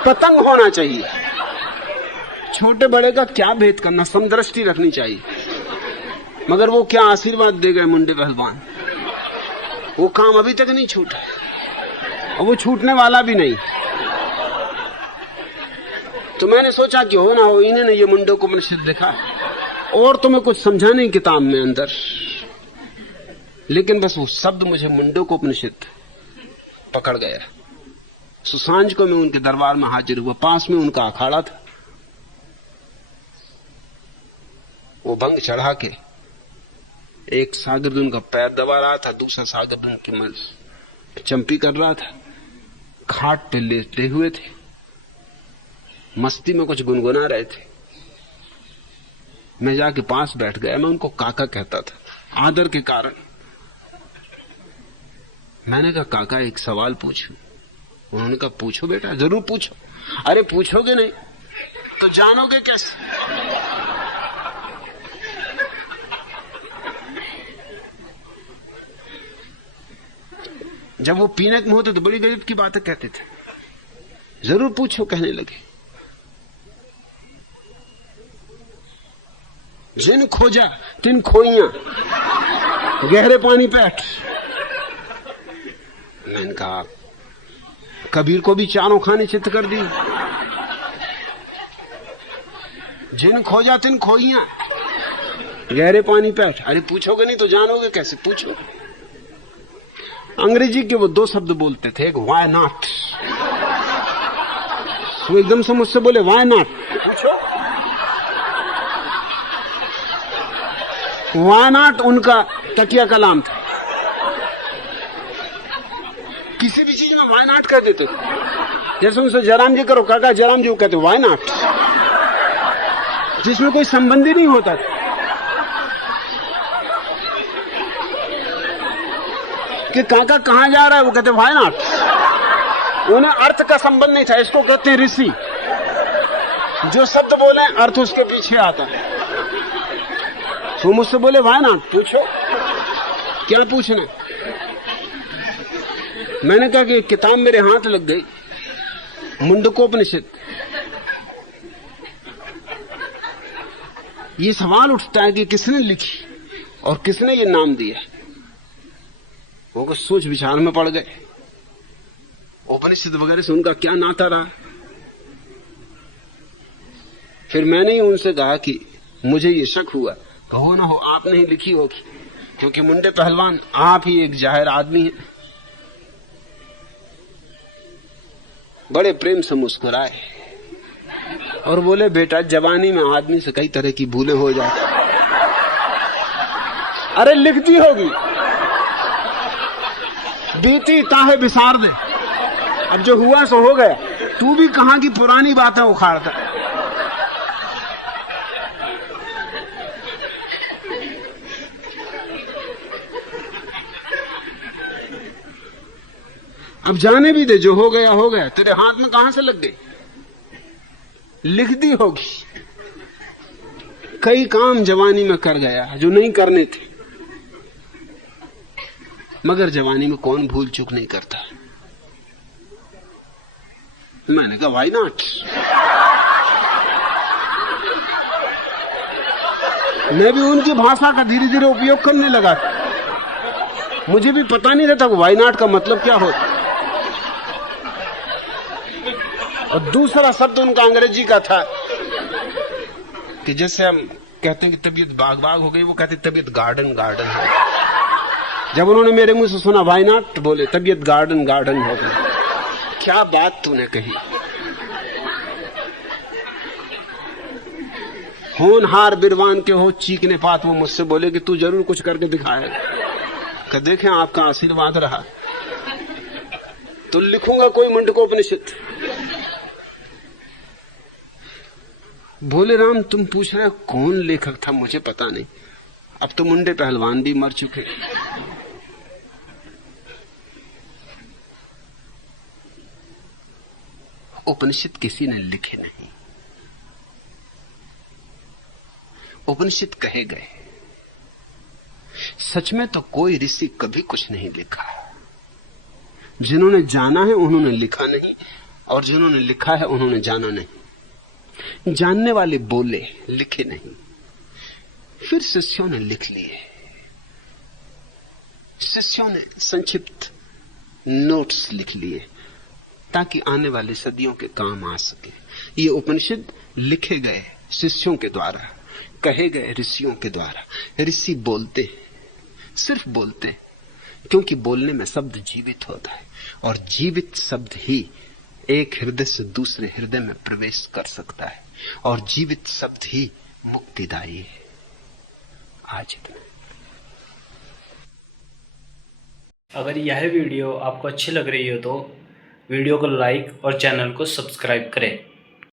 पतंग होना चाहिए। छोटे बड़े का क्या भेद करना, समदृष्टि रखनी चाहिए। मगर वो क्या आशीर्वाद दे गए मुंडे पहलवान, वो काम अभी तक नहीं छूटा और वो छूटने वाला भी नहीं। तो मैंने सोचा कि हो ना हो, इन्हें ने ये मुंडकोपनिषद लिखा और तो मैं कुछ समझा नहीं किताब में अंदर, लेकिन बस वो शब्द मुझे मुंडकोपनिषद पकड़ गया। सुसांझ को मैं उनके दरबार में हाजिर हुआ, पास में उनका अखाड़ा था। वो भंग चढ़ा के एक शागिर्द उनका पैर दबा रहा था, दूसरा शागिर्द उनकी मन चंपी कर रहा था। खाट पे लेटे हुए थे, मस्ती में कुछ गुनगुना रहे थे। मैं जाके पास बैठ गया। मैं उनको काका कहता था आदर के कारण। मैंने कहा काका एक सवाल पूछूं? उन्होंने कहा पूछो बेटा, जरूर पूछो। अरे पूछोगे नहीं तो जानोगे कैसे? जब वो पीने में होते तो बड़ी गजब की बातें कहते थे। जरूर पूछो कहने लगे। जिन खोजा तिन खोइयां, गहरे पानी पैठ। मैंने कहा कबीर को भी चारों खाने चित्त कर दी। जिन खोजा तिन खोइयां, गहरे पानी पैठ। अरे पूछोगे नहीं तो जानोगे कैसे? पूछो। अंग्रेजी के वो दो शब्द बोलते थे, एक व्हाई नॉट। वो एकदम से मुझसे बोले व्हाई नॉट। पूछो। व्हाई नॉट उनका तकिया कलाम था। किसी भी चीज में व्हाई नॉट कह देते थे। जैसे उनसे जयराम जी करो, काका जयराम जी, वो कहते व्हाई नॉट, जिसमें कोई संबंध ही नहीं होता था। कि काका कहां जा रहा है, वो कहते व्हाई नॉट। उन्हें अर्थ का संबंध नहीं था। इसको कहते हैं ऋषि। जो शब्द बोले अर्थ उसके पीछे आता है। तो मुझसे बोले व्हाई नॉट। पूछो, क्या पूछना? मैंने कहा कि किताब मेरे हाथ लग गई, मुंडकोपनिषद। ये सवाल उठता है कि किसने लिखी और किसने ये नाम दिया। वो कुछ सोच विचार में पड़ गए। उपनिषद वगैरह से उनका क्या नाता रहा। फिर मैंने ही उनसे कहा कि मुझे ये शक हुआ, हो ना हो आपने ही लिखी होगी, क्योंकि मुंडे पहलवान आप ही एक जाहिर आदमी है। बड़े प्रेम से मुस्कुराए और बोले बेटा, जवानी में आदमी से कई तरह की भूलें हो जाती। अरे लिख दी होगी, बीती ताहे बिसार दे, अब जो हुआ सो हो गया। तू भी कहां की पुरानी बातें उखाड़ता। अब जाने भी दे, जो हो गया हो गया। तेरे हाथ में कहां से लग गई? लिख दी होगी। कई काम जवानी में कर गया जो नहीं करने थे, मगर जवानी में कौन भूल चूक नहीं करता। मैंने कहा व्हाई नॉट। मैं भी उनकी भाषा का धीरे धीरे उपयोग करने लगा। मुझे भी पता नहीं रहता व्हाई नॉट का मतलब क्या होता। और दूसरा शब्द उनका अंग्रेजी का था कि जैसे हम कहते हैं कि तबीयत बाग बाग हो गई, वो कहते तबीयत गार्डन गार्डन हो गई। जब उन्होंने मेरे मुंह से सुना व्हाई नॉट, बोले तबीयत गार्डन गार्डन हो गई। क्या बात तूने कही। होनहार बिरवान के हो चीखने पात, वो मुझसे बोले कि तू जरूर कुछ करके दिखाएगा। देखें आपका आशीर्वाद रहा तो लिखूंगा कोई मुंडकोपनिषद। बोले राम तुम पूछ रहे कौन लेखक था, मुझे पता नहीं। अब तो मुंडे पहलवान भी मर चुके। उपनिषद किसी ने लिखे नहीं, उपनिषद कहे गए। सच में तो कोई ऋषि कभी कुछ नहीं लिखा। जिन्होंने जाना है उन्होंने लिखा नहीं, और जिन्होंने लिखा है उन्होंने जाना नहीं। जानने वाले बोले, लिखे नहीं। फिर शिष्यों ने लिख लिए। शिष्यों ने संक्षिप्त नोट्स लिख लिए ताकि आने वाली सदियों के काम आ सके। ये उपनिषद लिखे गए शिष्यों के द्वारा, कहे गए ऋषियों के द्वारा। ऋषि बोलते, सिर्फ बोलते, क्योंकि बोलने में शब्द जीवित होता है, और जीवित शब्द ही एक हृदय से दूसरे हृदय में प्रवेश कर सकता है, और जीवित शब्द ही मुक्तिदायी है। आज इतना। अगर यह वीडियो आपको अच्छी लग रही हो तो वीडियो को लाइक और चैनल को सब्सक्राइब करें।